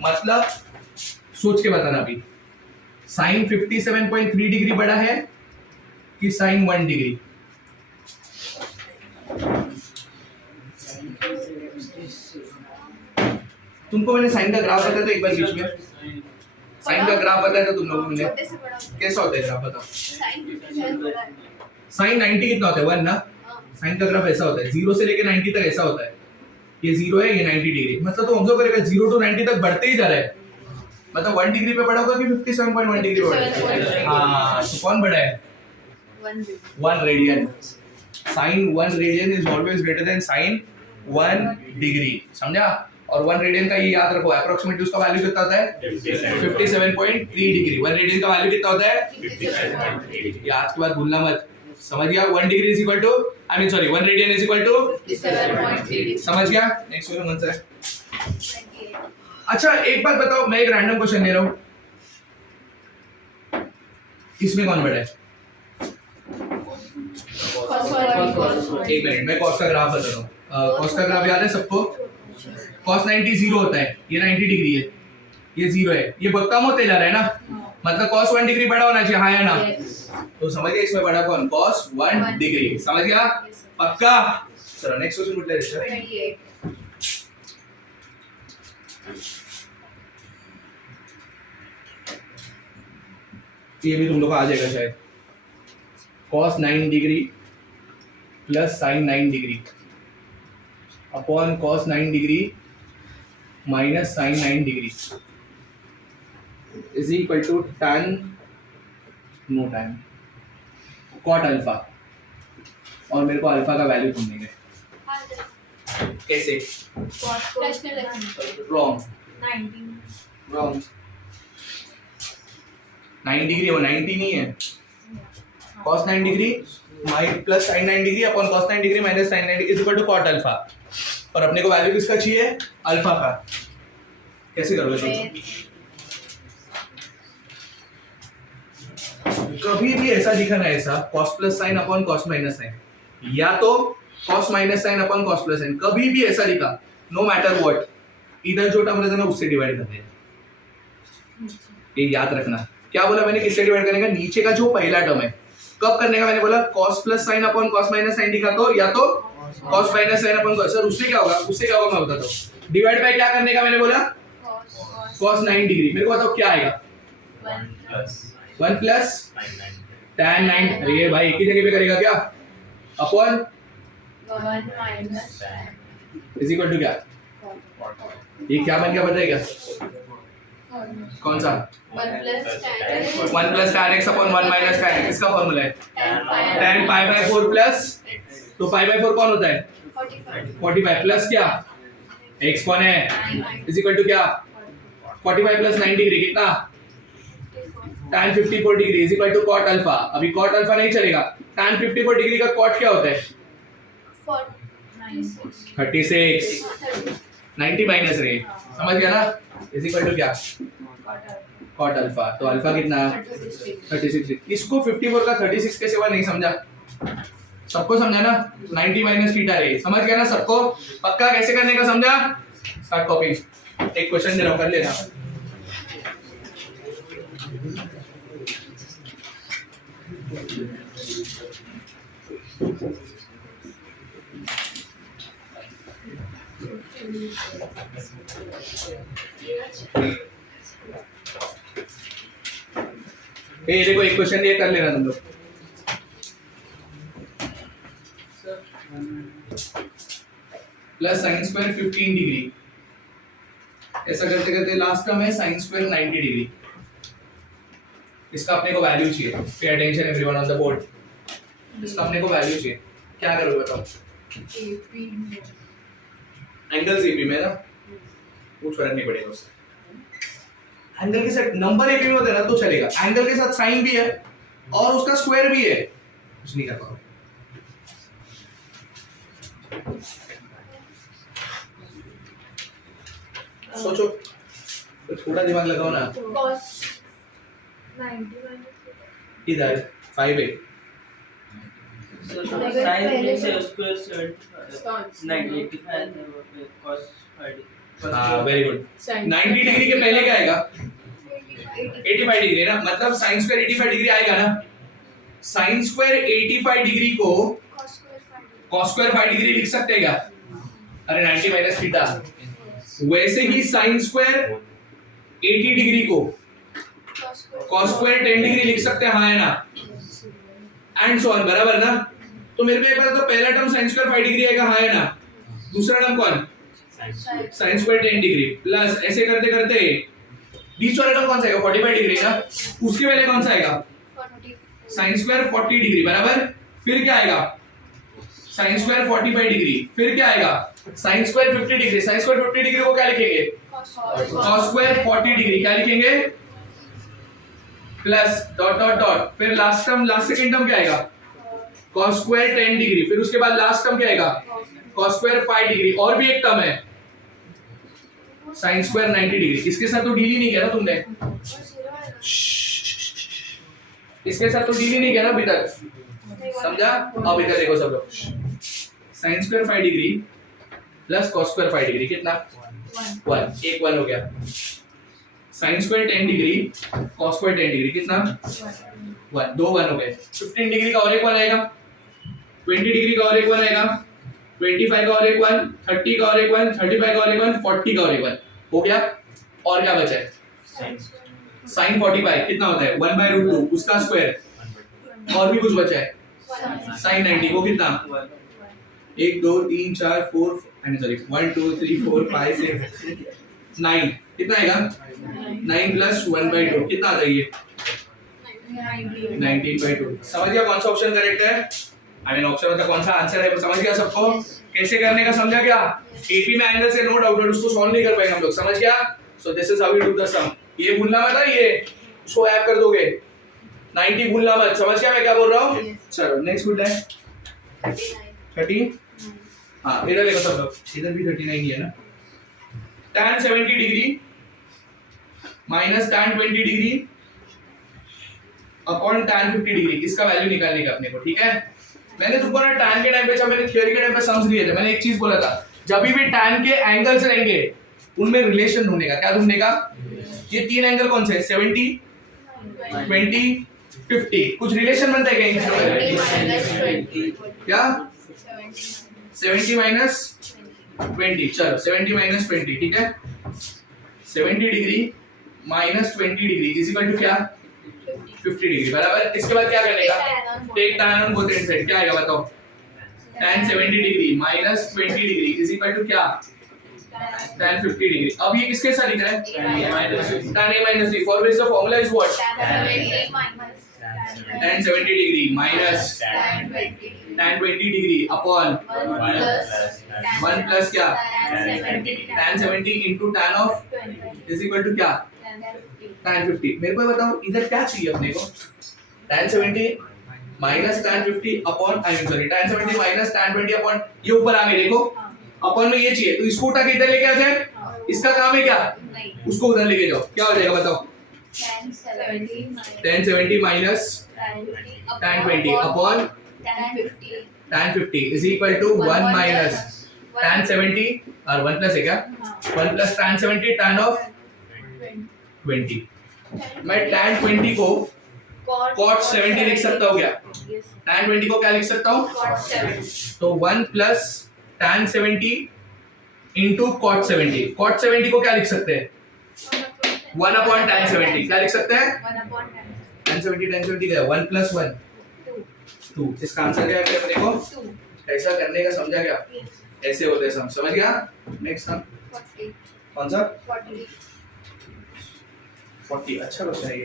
मतलब सोच के बताना अभी, साइन 57.3 डिग्री बड़ा है कि साइन 1 डिग्री? तुमको मैंने साइन का ग्राफ बताया था एक बार बीच में, साइन का ग्राफ बताया था तुम लोगों को मैंने। कैसा होता है ग्राफ बताओ। साइन 90 कितना होता है? 1 ना। साइन का ग्राफ ऐसा होता है, 0 से लेके 90 तक ऐसा होता है। ये 0 है, ये 90 डिग्री। मतलब तो ऑब्जर्व करेगा 0 टू 90 तक बढ़ते ही जा रहा है। मतलब 1 डिग्री पे बड़ा होगा कि 57.1 डिग्री पे बड़ा है? हाँ, तो कौन बड़ा है? 1 radian. Sine 1 radian is always greater than sine 1 degree, समझा? और 1 रेडियन का ये याद रखो, अप्रोक्सीमेटली उसका वैल्यू कितना होता है? 57.3 डिग्री। 1 रेडियन का वैल्यू कितना होता है? 57.3। ये आज के बाद भूलना मत, समझ गया? 1 degree is equal to, I mean sorry, 1 radian is equal to 57.3। समझ गया? नेक्स्ट क्वेश्चन कौन सा है? अच्छा एक बात बताओ, मैं एक रैंडम क्वेश्चन ले रहा हूं, इसमें कौन बड़ा है? एक मिनट, मैं कॉस का ग्राफ बता रहा हूँ। कॉस का ग्राफ याद है सबको? cos 90 0 होता है, ये 90 डिग्री है, ये 0 है, ये बहुत कम होते जा रहा है ना, मतलब cos 1 डिग्री बड़ा होना चाहिए, हाँ है ना? तो समझ गया इसमें बड़ा कौन? cos 1 degree. समझ गया? पक्का? चलो नेक्स्ट क्वेश्चन पूछ ले। ये भी तुम लोग को आ जाएगा शायद। cos 9 degree plus sin 9 degree upon cos 9 degree minus sin 9 degree is equal to tan no tan cot alpha. और मेरे को अल्फा का वैल्यू तुम देंगे कैसे? Wrong, wrong. 9 डिग्री वो 90 नहीं है। cos 9 degree plus sin 9 degree upon cos 9 degree minus sin 9 degree is equal to cot alpha. और अपने को वैल्यू किसका चाहिए? अल्फा का। कैसे करोगे सोचो? कभी भी ऐसा लिखा ना, ऐसा cos plus sine upon cos minus sine, या तो cos minus sine upon cos plus sine, कभी भी ऐसा लिखा, नो मैटर व्हाट, इधर जो टर्म रहता है ना उससे डिवाइड करते हैं। ये याद रखना। क्या बोला मैंने, किससे डिवाइड करने का? नीचे का जो पहला टर्म है। कब करने का? मैंने बोला cos plus sine upon cos minus sine लिखा तो, या तो cos minus sine upon cos। Sir उससे क्या होगा? उससे क्या होगा मैं बताता हूँ। डिवाइड बाय क्या करने का मैंने बोला? cos 9 degree. मेरे को बताओ क्या आएगा? 1 प्लस tan 9। अरे भाई एक ही जगह पे करेगा क्या? Upon 1 minus is equal to क्या? ये क्या बन गया बताइएगा? कौन सा? 1 plus tan x upon 1 minus tan x। इसका फॉर्मूला है tan पाई बाय 4 प्लस, तो पाई बाय 4 कौन होता है? 45 प्लस क्या? x कौन है? इज इक्वल टू क्या? 45 प्लस 9 डिग्री कितना? tan 54 degree is equal to cot alpha. अभी cot अल्फा नहीं चलेगा, tan 54 डिग्री का cot क्या होता है? 36। 90 माइनस रे, समझ गया ना? इज इक्वल टू क्या? cot alpha. तो अल्फा कितना? 36। इसको 54 का 36 के सिवा नहीं समझा? सबको समझा ना? 90 माइनस थीटा रे, समझ गया ना सबको? पक्का? कैसे करने का समझा? Start copy. एक क्वेश्चन दे रहा हूं, कर लेना। ये देखो एक क्वेश्चन ये कर लेना तुम लोग। प्लस साइन स्क्वायर 15 डिग्री ऐसा करते करते लास्ट टर्म है sin स्क्वायर 90 डिग्री। इसका अपने को वैल्यू चाहिए। Pay attention everyone on the board. इसका अपने को वैल्यू चाहिए। क्या करोगे बताओ? एंगल एपी में ना कुछ फर्क नहीं पड़ेगा उससे। एंगल के साथ नंबर एपी में होता है ना तो चलेगा, एंगल के साथ साइन भी है और उसका स्क्वायर भी है, कुछ नहीं कर पाओगे। सोचो तो थोड़ा दिमाग लगाओ ना। cos 90 minus इधर 5a So अगर sin पहले से से- स्क्वायर 75 90 85 है वो पे cos 30 हाँ वेरी गुड। 90 डिग्री के पहले क्या आएगा? 85 डिग्री ना, मतलब sin स्क्वायर 85 डिग्री आएगा ना। sin स्क्वायर 85 डिग्री को cos स्क्वायर 5 डिग्री लिख सकते हैं क्या? अरे 90 माइनस थीटा। वैसे ही sin स्क्वायर 80 डिग्री को cos स्क्वायर 10 डिग्री लिख सकते हैं, हाँ है ना? एंड सो ऑन, बराबर ना? तो मेरे को ये पता तो पहला टर्म sin स्क्वायर 5 डिग्री आएगा, हाँ है ना? दूसरा टर्म कौन? sin स्क्वायर 10 डिग्री प्लस ऐसे करते करते बीच वाला टर्म कौन सा आएगा? 45 डिग्री ना। उसके पहले कौन सा आएगा? sin स्क्वायर 40 डिग्री बराबर। फिर क्या आएगा? sin square 45 degree. फिर क्या आएगा? sin square 50 degree. sin square 50 degree को क्या लिखेंगे? cos स्क्वायर 40 डिग्री क्या लिखेंगे? Plus dot dot dot. फिर last term, last second term क्या आएगा? cos square 10 degree. फिर उसके बाद लास्ट टर्म क्या आएगा? cos square 5 degree. और भी एक टर्म है sin स्क्वायर 90 डिग्री। इसके साथ तो डील ही नहीं किया ना तुमने। इसके साथ तो डील ही नहीं किया ना अभी तक, समझा? अब इधर देखो सब लोग, sin square 5 degree plus cos square 5 degree कितना? 1। एक 1 हो गया। sin square 10 degree cos square 10 degree कितना? 1। दो 1 हो गए। 15 डिग्री का और एक 1 आएगा, 20 डिग्री का और एक 1 आएगा, 25 का और एक 1, 30 का और एक 1, 35 का और एक 1, 40 का और एक 1 हो गया। और क्या बचा है? sin 45 कितना होता है? 1/√2 उसका स्क्वायर। और भी कुछ बचा है sin 90 वो कितना? 1 2 3 4 4 सॉरी 1 2 3 4 5 6 9 कितना आएगा? 9 प्लस 1/2 कितना आ जाएगी? 19/2। समझ गया कौन सा ऑप्शन करेक्ट है? आई मीन ऑप्शन मतलब कौन सा आंसर है, समझ गया सबको? कैसे करने का समझा क्या? एपी में एंगल से नो डाउट, उसको सॉल्व नहीं कर पाएंगे हम लोग, समझ गया? So this is how we do the sum. ये भूलना मत है, ये उसको ऐड कर दोगे। 90 भूलना मत, समझ गया मैं क्या बोल रहा हूँ? चलो नेक्स्ट क्वेश्चन है 30। हाँ इधर देखो सब लोग, इधर भी 39 ही है ना। tan 70 degree minus tan 20 degree upon tan 50 degree, इसका वैल्यू निकालने का अपने को, ठीक है? मैंने तुमको ना tan के टाइम पे, जब मैंने थ्योरी के टाइम पे सम्स लिए थे, मैंने एक चीज बोला था, जब भी tan के एंगल्स रहेंगे उनमें रिलेशन ढूंढने का। क्या ढूंढने का? ये तीन एंगल कौन से हैं? 70 20 50, कुछ रिलेशन बनता है क्या इन तीनों में? क्या? 70 माइनस 20, चलो 70 माइनस 20, ठीक है? 70 degree minus 20 degree is equal to क्या? 50 डिग्री बराबर। इसके बाद क्या करने का? Take tan on both and side. क्या आएगा बताओ? tan 70 degree minus 20 degree is equal to क्या? tan 50 degree. अब ये किसके साथ लिख रहा है? tan a minus b, for which the formula is what? tan 70 degree minus tan 20 degree upon 1 plus क्या? tan 70 into tan of is equal to क्या? tan 50। मेरे को बताओ इधर क्या चाहिए अपने को? tan 70 minus tan 50 upon tan 70 minus tan 20 upon, ये ऊपर आ गए देखो, अपॉन में ये चाहिए, तो इसको उठा के इधर लेके आ जाए। इसका काम है क्या? उसको उधर लेके जाओ, क्या हो जाएगा बताओ? tan 70 minus tan 20 upon tan 50 is equal to 1 minus tan 70 और 1 प्लस है क्या? 1 प्लस tan 70 tan of 20। मैं tan 20 को cot 70 लिख सकता हूँ क्या? tan 20 को क्या लिख सकता हूँ? तो 1 plus tan 70 into cot 70। cot 70 को क्या लिख सकते हैं? 1 upon tan 70 क्या लिख सकते हैं? tan 70 क्या है? 1 प्लस 1 2। इसका आंसर क्या है फिर अपने को? ऐसा करने का समझा क्या? ऐसे होते हैं सम, समझ गया? नेक्स्ट सम कौन सा 40 40? अच्छा क्वेश्चन है ये,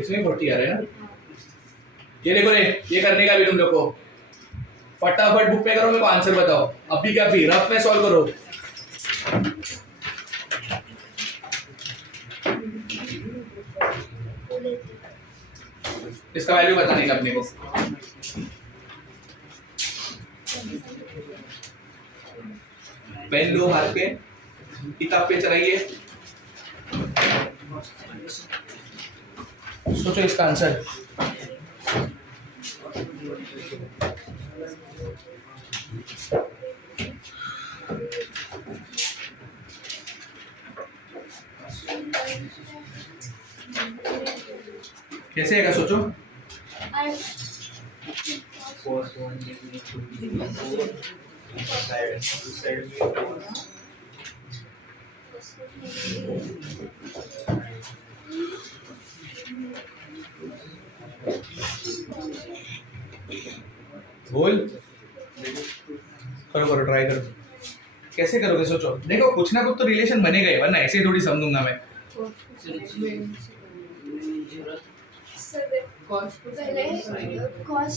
इसमें 40 आ रहा है ना। ये देखो रे, ये करने का भी तुम लोग को फटाफट बुक में करो, मेरे को आंसर बताओ अभी क्या भी रफ में सॉल्व करो। इसका वैल्यू बताने का अपने को। पेन लो हाथ पे, किताब पे चलाइए, सोचो इसका आंसर। कैसे आएगा सोचो। cos 1 degree 2 degree 4 side में बोल, करो करो, ट्राई करो। कैसे करोगे सोचो, देखो कुछ ना कुछ तो रिलेशन बनेगा ही, वरना ऐसे ही थोड़ी समझूंगा मैं। पहले cos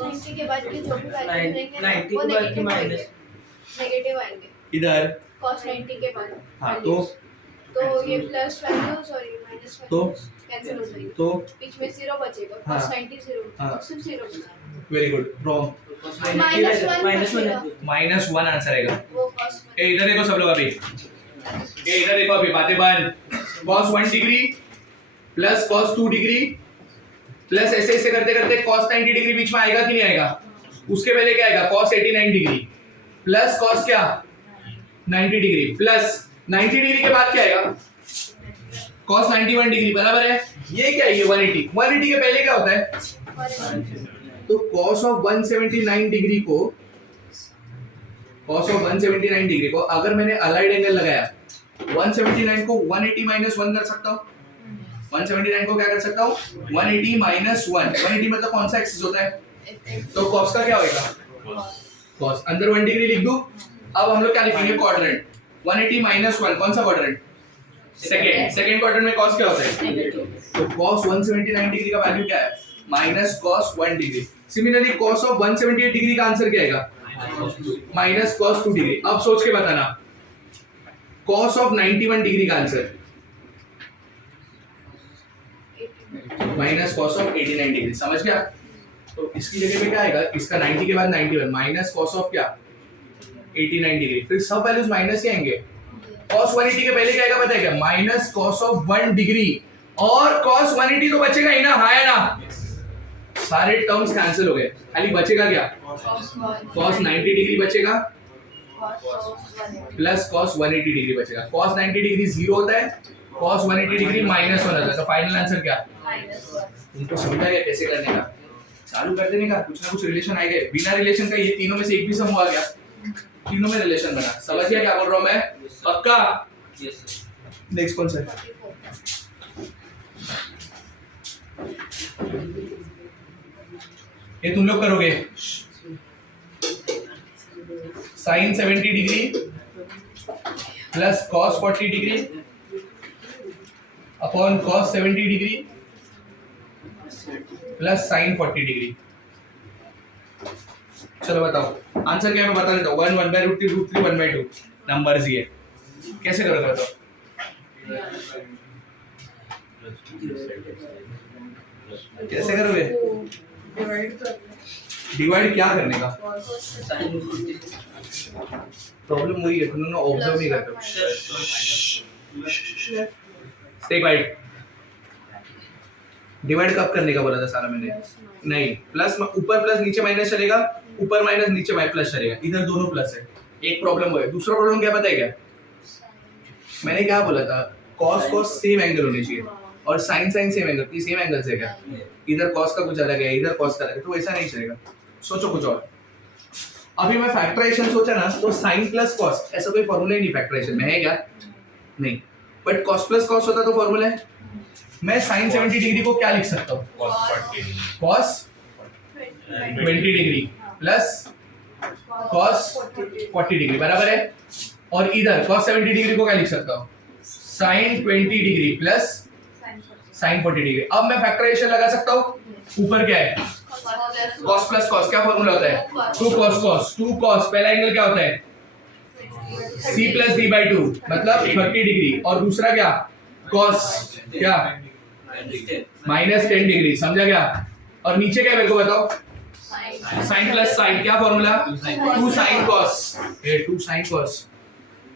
90 के बाद के जो भी वैल्यू रहेंगे वो नेगेटिव आएंगे इधर cos 90 के बाद। हाँ, तो ये प्लस वैल्यू सॉरी माइनस तो कैंसिल हो जाएगी, तो बीच में 0 बचेगा। हाँ, cos 90 0 हाँ, सिर्फ 0 बचेगा। Very good, wrong. -1 आंसर आएगा। वो cos ए इधर देखो सब लोग अभी, ए इधर देखो अभी, बातें बंद। cos 1 degree plus cos 2 degree plus ऐसे ऐसे करते करते cos 90 डिग्री बीच में आएगा कि नहीं आएगा? उसके पहले क्या आएगा? cos 89 डिग्री प्लस cos क्या 90 डिग्री प्लस 90 डिग्री के बाद क्या आएगा? cos 91 डिग्री, बराबर है। ये क्या है? ये 180 के पहले क्या होता है? तो cos ऑफ 179 डिग्री को, cos ऑफ 179 डिग्री को अगर मैंने अलाइड एंगल लगाया, 179 को 180 माइनस 1 कर सकता हूँ। 179 को क्या कर सकता हूँ? 180 माइनस 1। 180 मतलब कौन सा एक्सिस होता है? तो cos का क्या होगा? cos अंदर 1 डिग्री लिख दूं। अब हम लोग क्या लिखेंगे? क्वाड्रेंट। 180 माइनस 1 कौन सा क्वाड्रेंट? सेकंड क्वाड्रेंट में cos क्या होता है? तो cos 179 डिग्री का वैल्यू क्या है? Minus cos 1 degree. Similarly cos of 178 degree का आंसर क्या आएगा? Minus cos 2 degree. अब सोच के बताना, cos ऑफ 91 डिग्री का answer minus cos of 89 degree. समझ गया? तो इसकी जगह पे क्या आएगा? इसका 90 के बाद 91 माइनस cos ऑफ क्या 89 डिग्री। फिर सब वैल्यूज माइनस ही आएंगे। cos 180 के पहले क्या आएगा पता है क्या? माइनस cos ऑफ 1 डिग्री, और cos 180 तो बचेगा ही ना, हाँ है ना? सारे टर्म्स कैंसिल हो गए, खाली बचेगा क्या? cos 90 डिग्री बचेगा प्लस cos 180 डिग्री बचेगा। cos 90 डिग्री 0 होता है, cos 180 डिग्री -1 होता है। तो फाइनल आंसर क्या? उनको समझा गया कैसे करने का? चालू कर देने का, कुछ ना कुछ रिलेशन आएगा। बिना रिलेशन का ये तीनों में से एक भी सम हुआ गया, तीनों में रिलेशन बना। समझ गया क्या बोल रहा हूं मैं? पक्का? नेक्स्ट कौन सा है? ये तुम लोग करोगे। sin 70 degree plus cos 40 degree upon cos 70 degree plus sin 40 degree. चलो बताओ आंसर क्या है? मैं बता देता हूँ। 1 1/√3 √3 1/2 नंबर्स ये कैसे करोगे बताओ? कैसे करोगे? डिवाइड क्या करने का? प्रॉब्लम वही है, तुम लोग ऑब्जर्व नहीं करते। Stay quiet. डिवाइड कब करने का बोला था सारा मैंने? नहीं, प्लस ऊपर प्लस नीचे माइनस चलेगा, ऊपर माइनस नीचे प्लस चलेगा। इधर दोनों प्लस है। एक प्रॉब्लम वो है। दूसरा प्रॉब्लम क्या पता है क्या? मैंने क्या बोला था? cos cos सेम एंगल होने चाहिए और sin sin सेम एंगल। ये सेम एंगल से क्या? इधर cos का कुछ अलग है, इधर cos का अलग है, तो ऐसा नहीं चलेगा। सोचो कुछ और। अभी मैं फैक्टराइजेशन सोचा ना, तो sin प्लस cos ऐसा कोई फॉर्मूला ही नहीं फैक्टराइजेशन में है क्या? नहीं। बट cos प्लस cos होता तो फॉर्मूला है। मैं sin 70 डिग्री को क्या लिख सकता हूँ? cos 20 degree plus cos 40 degree, बराबर है। और इधर cos 70 डिग्री को क्या लिख सकता हूँ sin 20 degree plus sin 40 degree. अब मैं फैक्टराइजेशन लगा सकता हूँ। ऊपर क्या है cos प्लस cos, क्या फॉर्मूला होता है 2 cos cos 2 cos, पहला एंगल क्या होता है c प्लस d बाई 2 मतलब 30 डिग्री, और दूसरा क्या cos क्या माइनस 10 डिग्री, समझा क्या। और नीचे क्या मेरे को बताओ sin प्लस sin, क्या formula 2 sin cos, 2 sin cos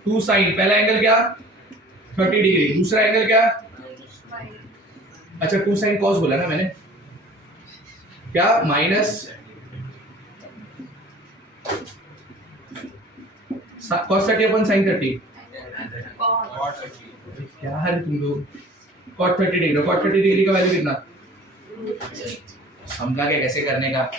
2 sin, पहला एंगल क्या 30 डिग्री, दूसरा एंगल क्या, अच्छा 2 sin cos बोला ना मैंने, क्या माइनस cos 30 अपन sin 30, क्या है तुम लोग, cot 30 डिग्री, cot 30 डिग्री का वैल्यू कितना, समझा क्या कैसे करने का,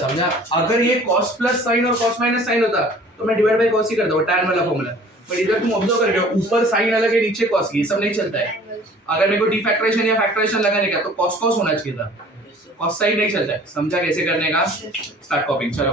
समझा। अगर ये cos प्लस sin और cos माइनस sin होता तो मैं डिवाइड बाय cos ही करता हूँ, tan वाला फॉर्मूला। पर इधर तुम ऑब्जर्व कर रहे हो ऊपर sin अलग है नीचे cos, ये सब नहीं चलता है। अगर मेरे को डिफैक्टराइजेशन या फैक्टराइजेशन लगाने का तो cos cos होना चाहिए था, cos sin नहीं चलता है, समझा कैसे करने का। स्टार्ट कॉपिंग, चलो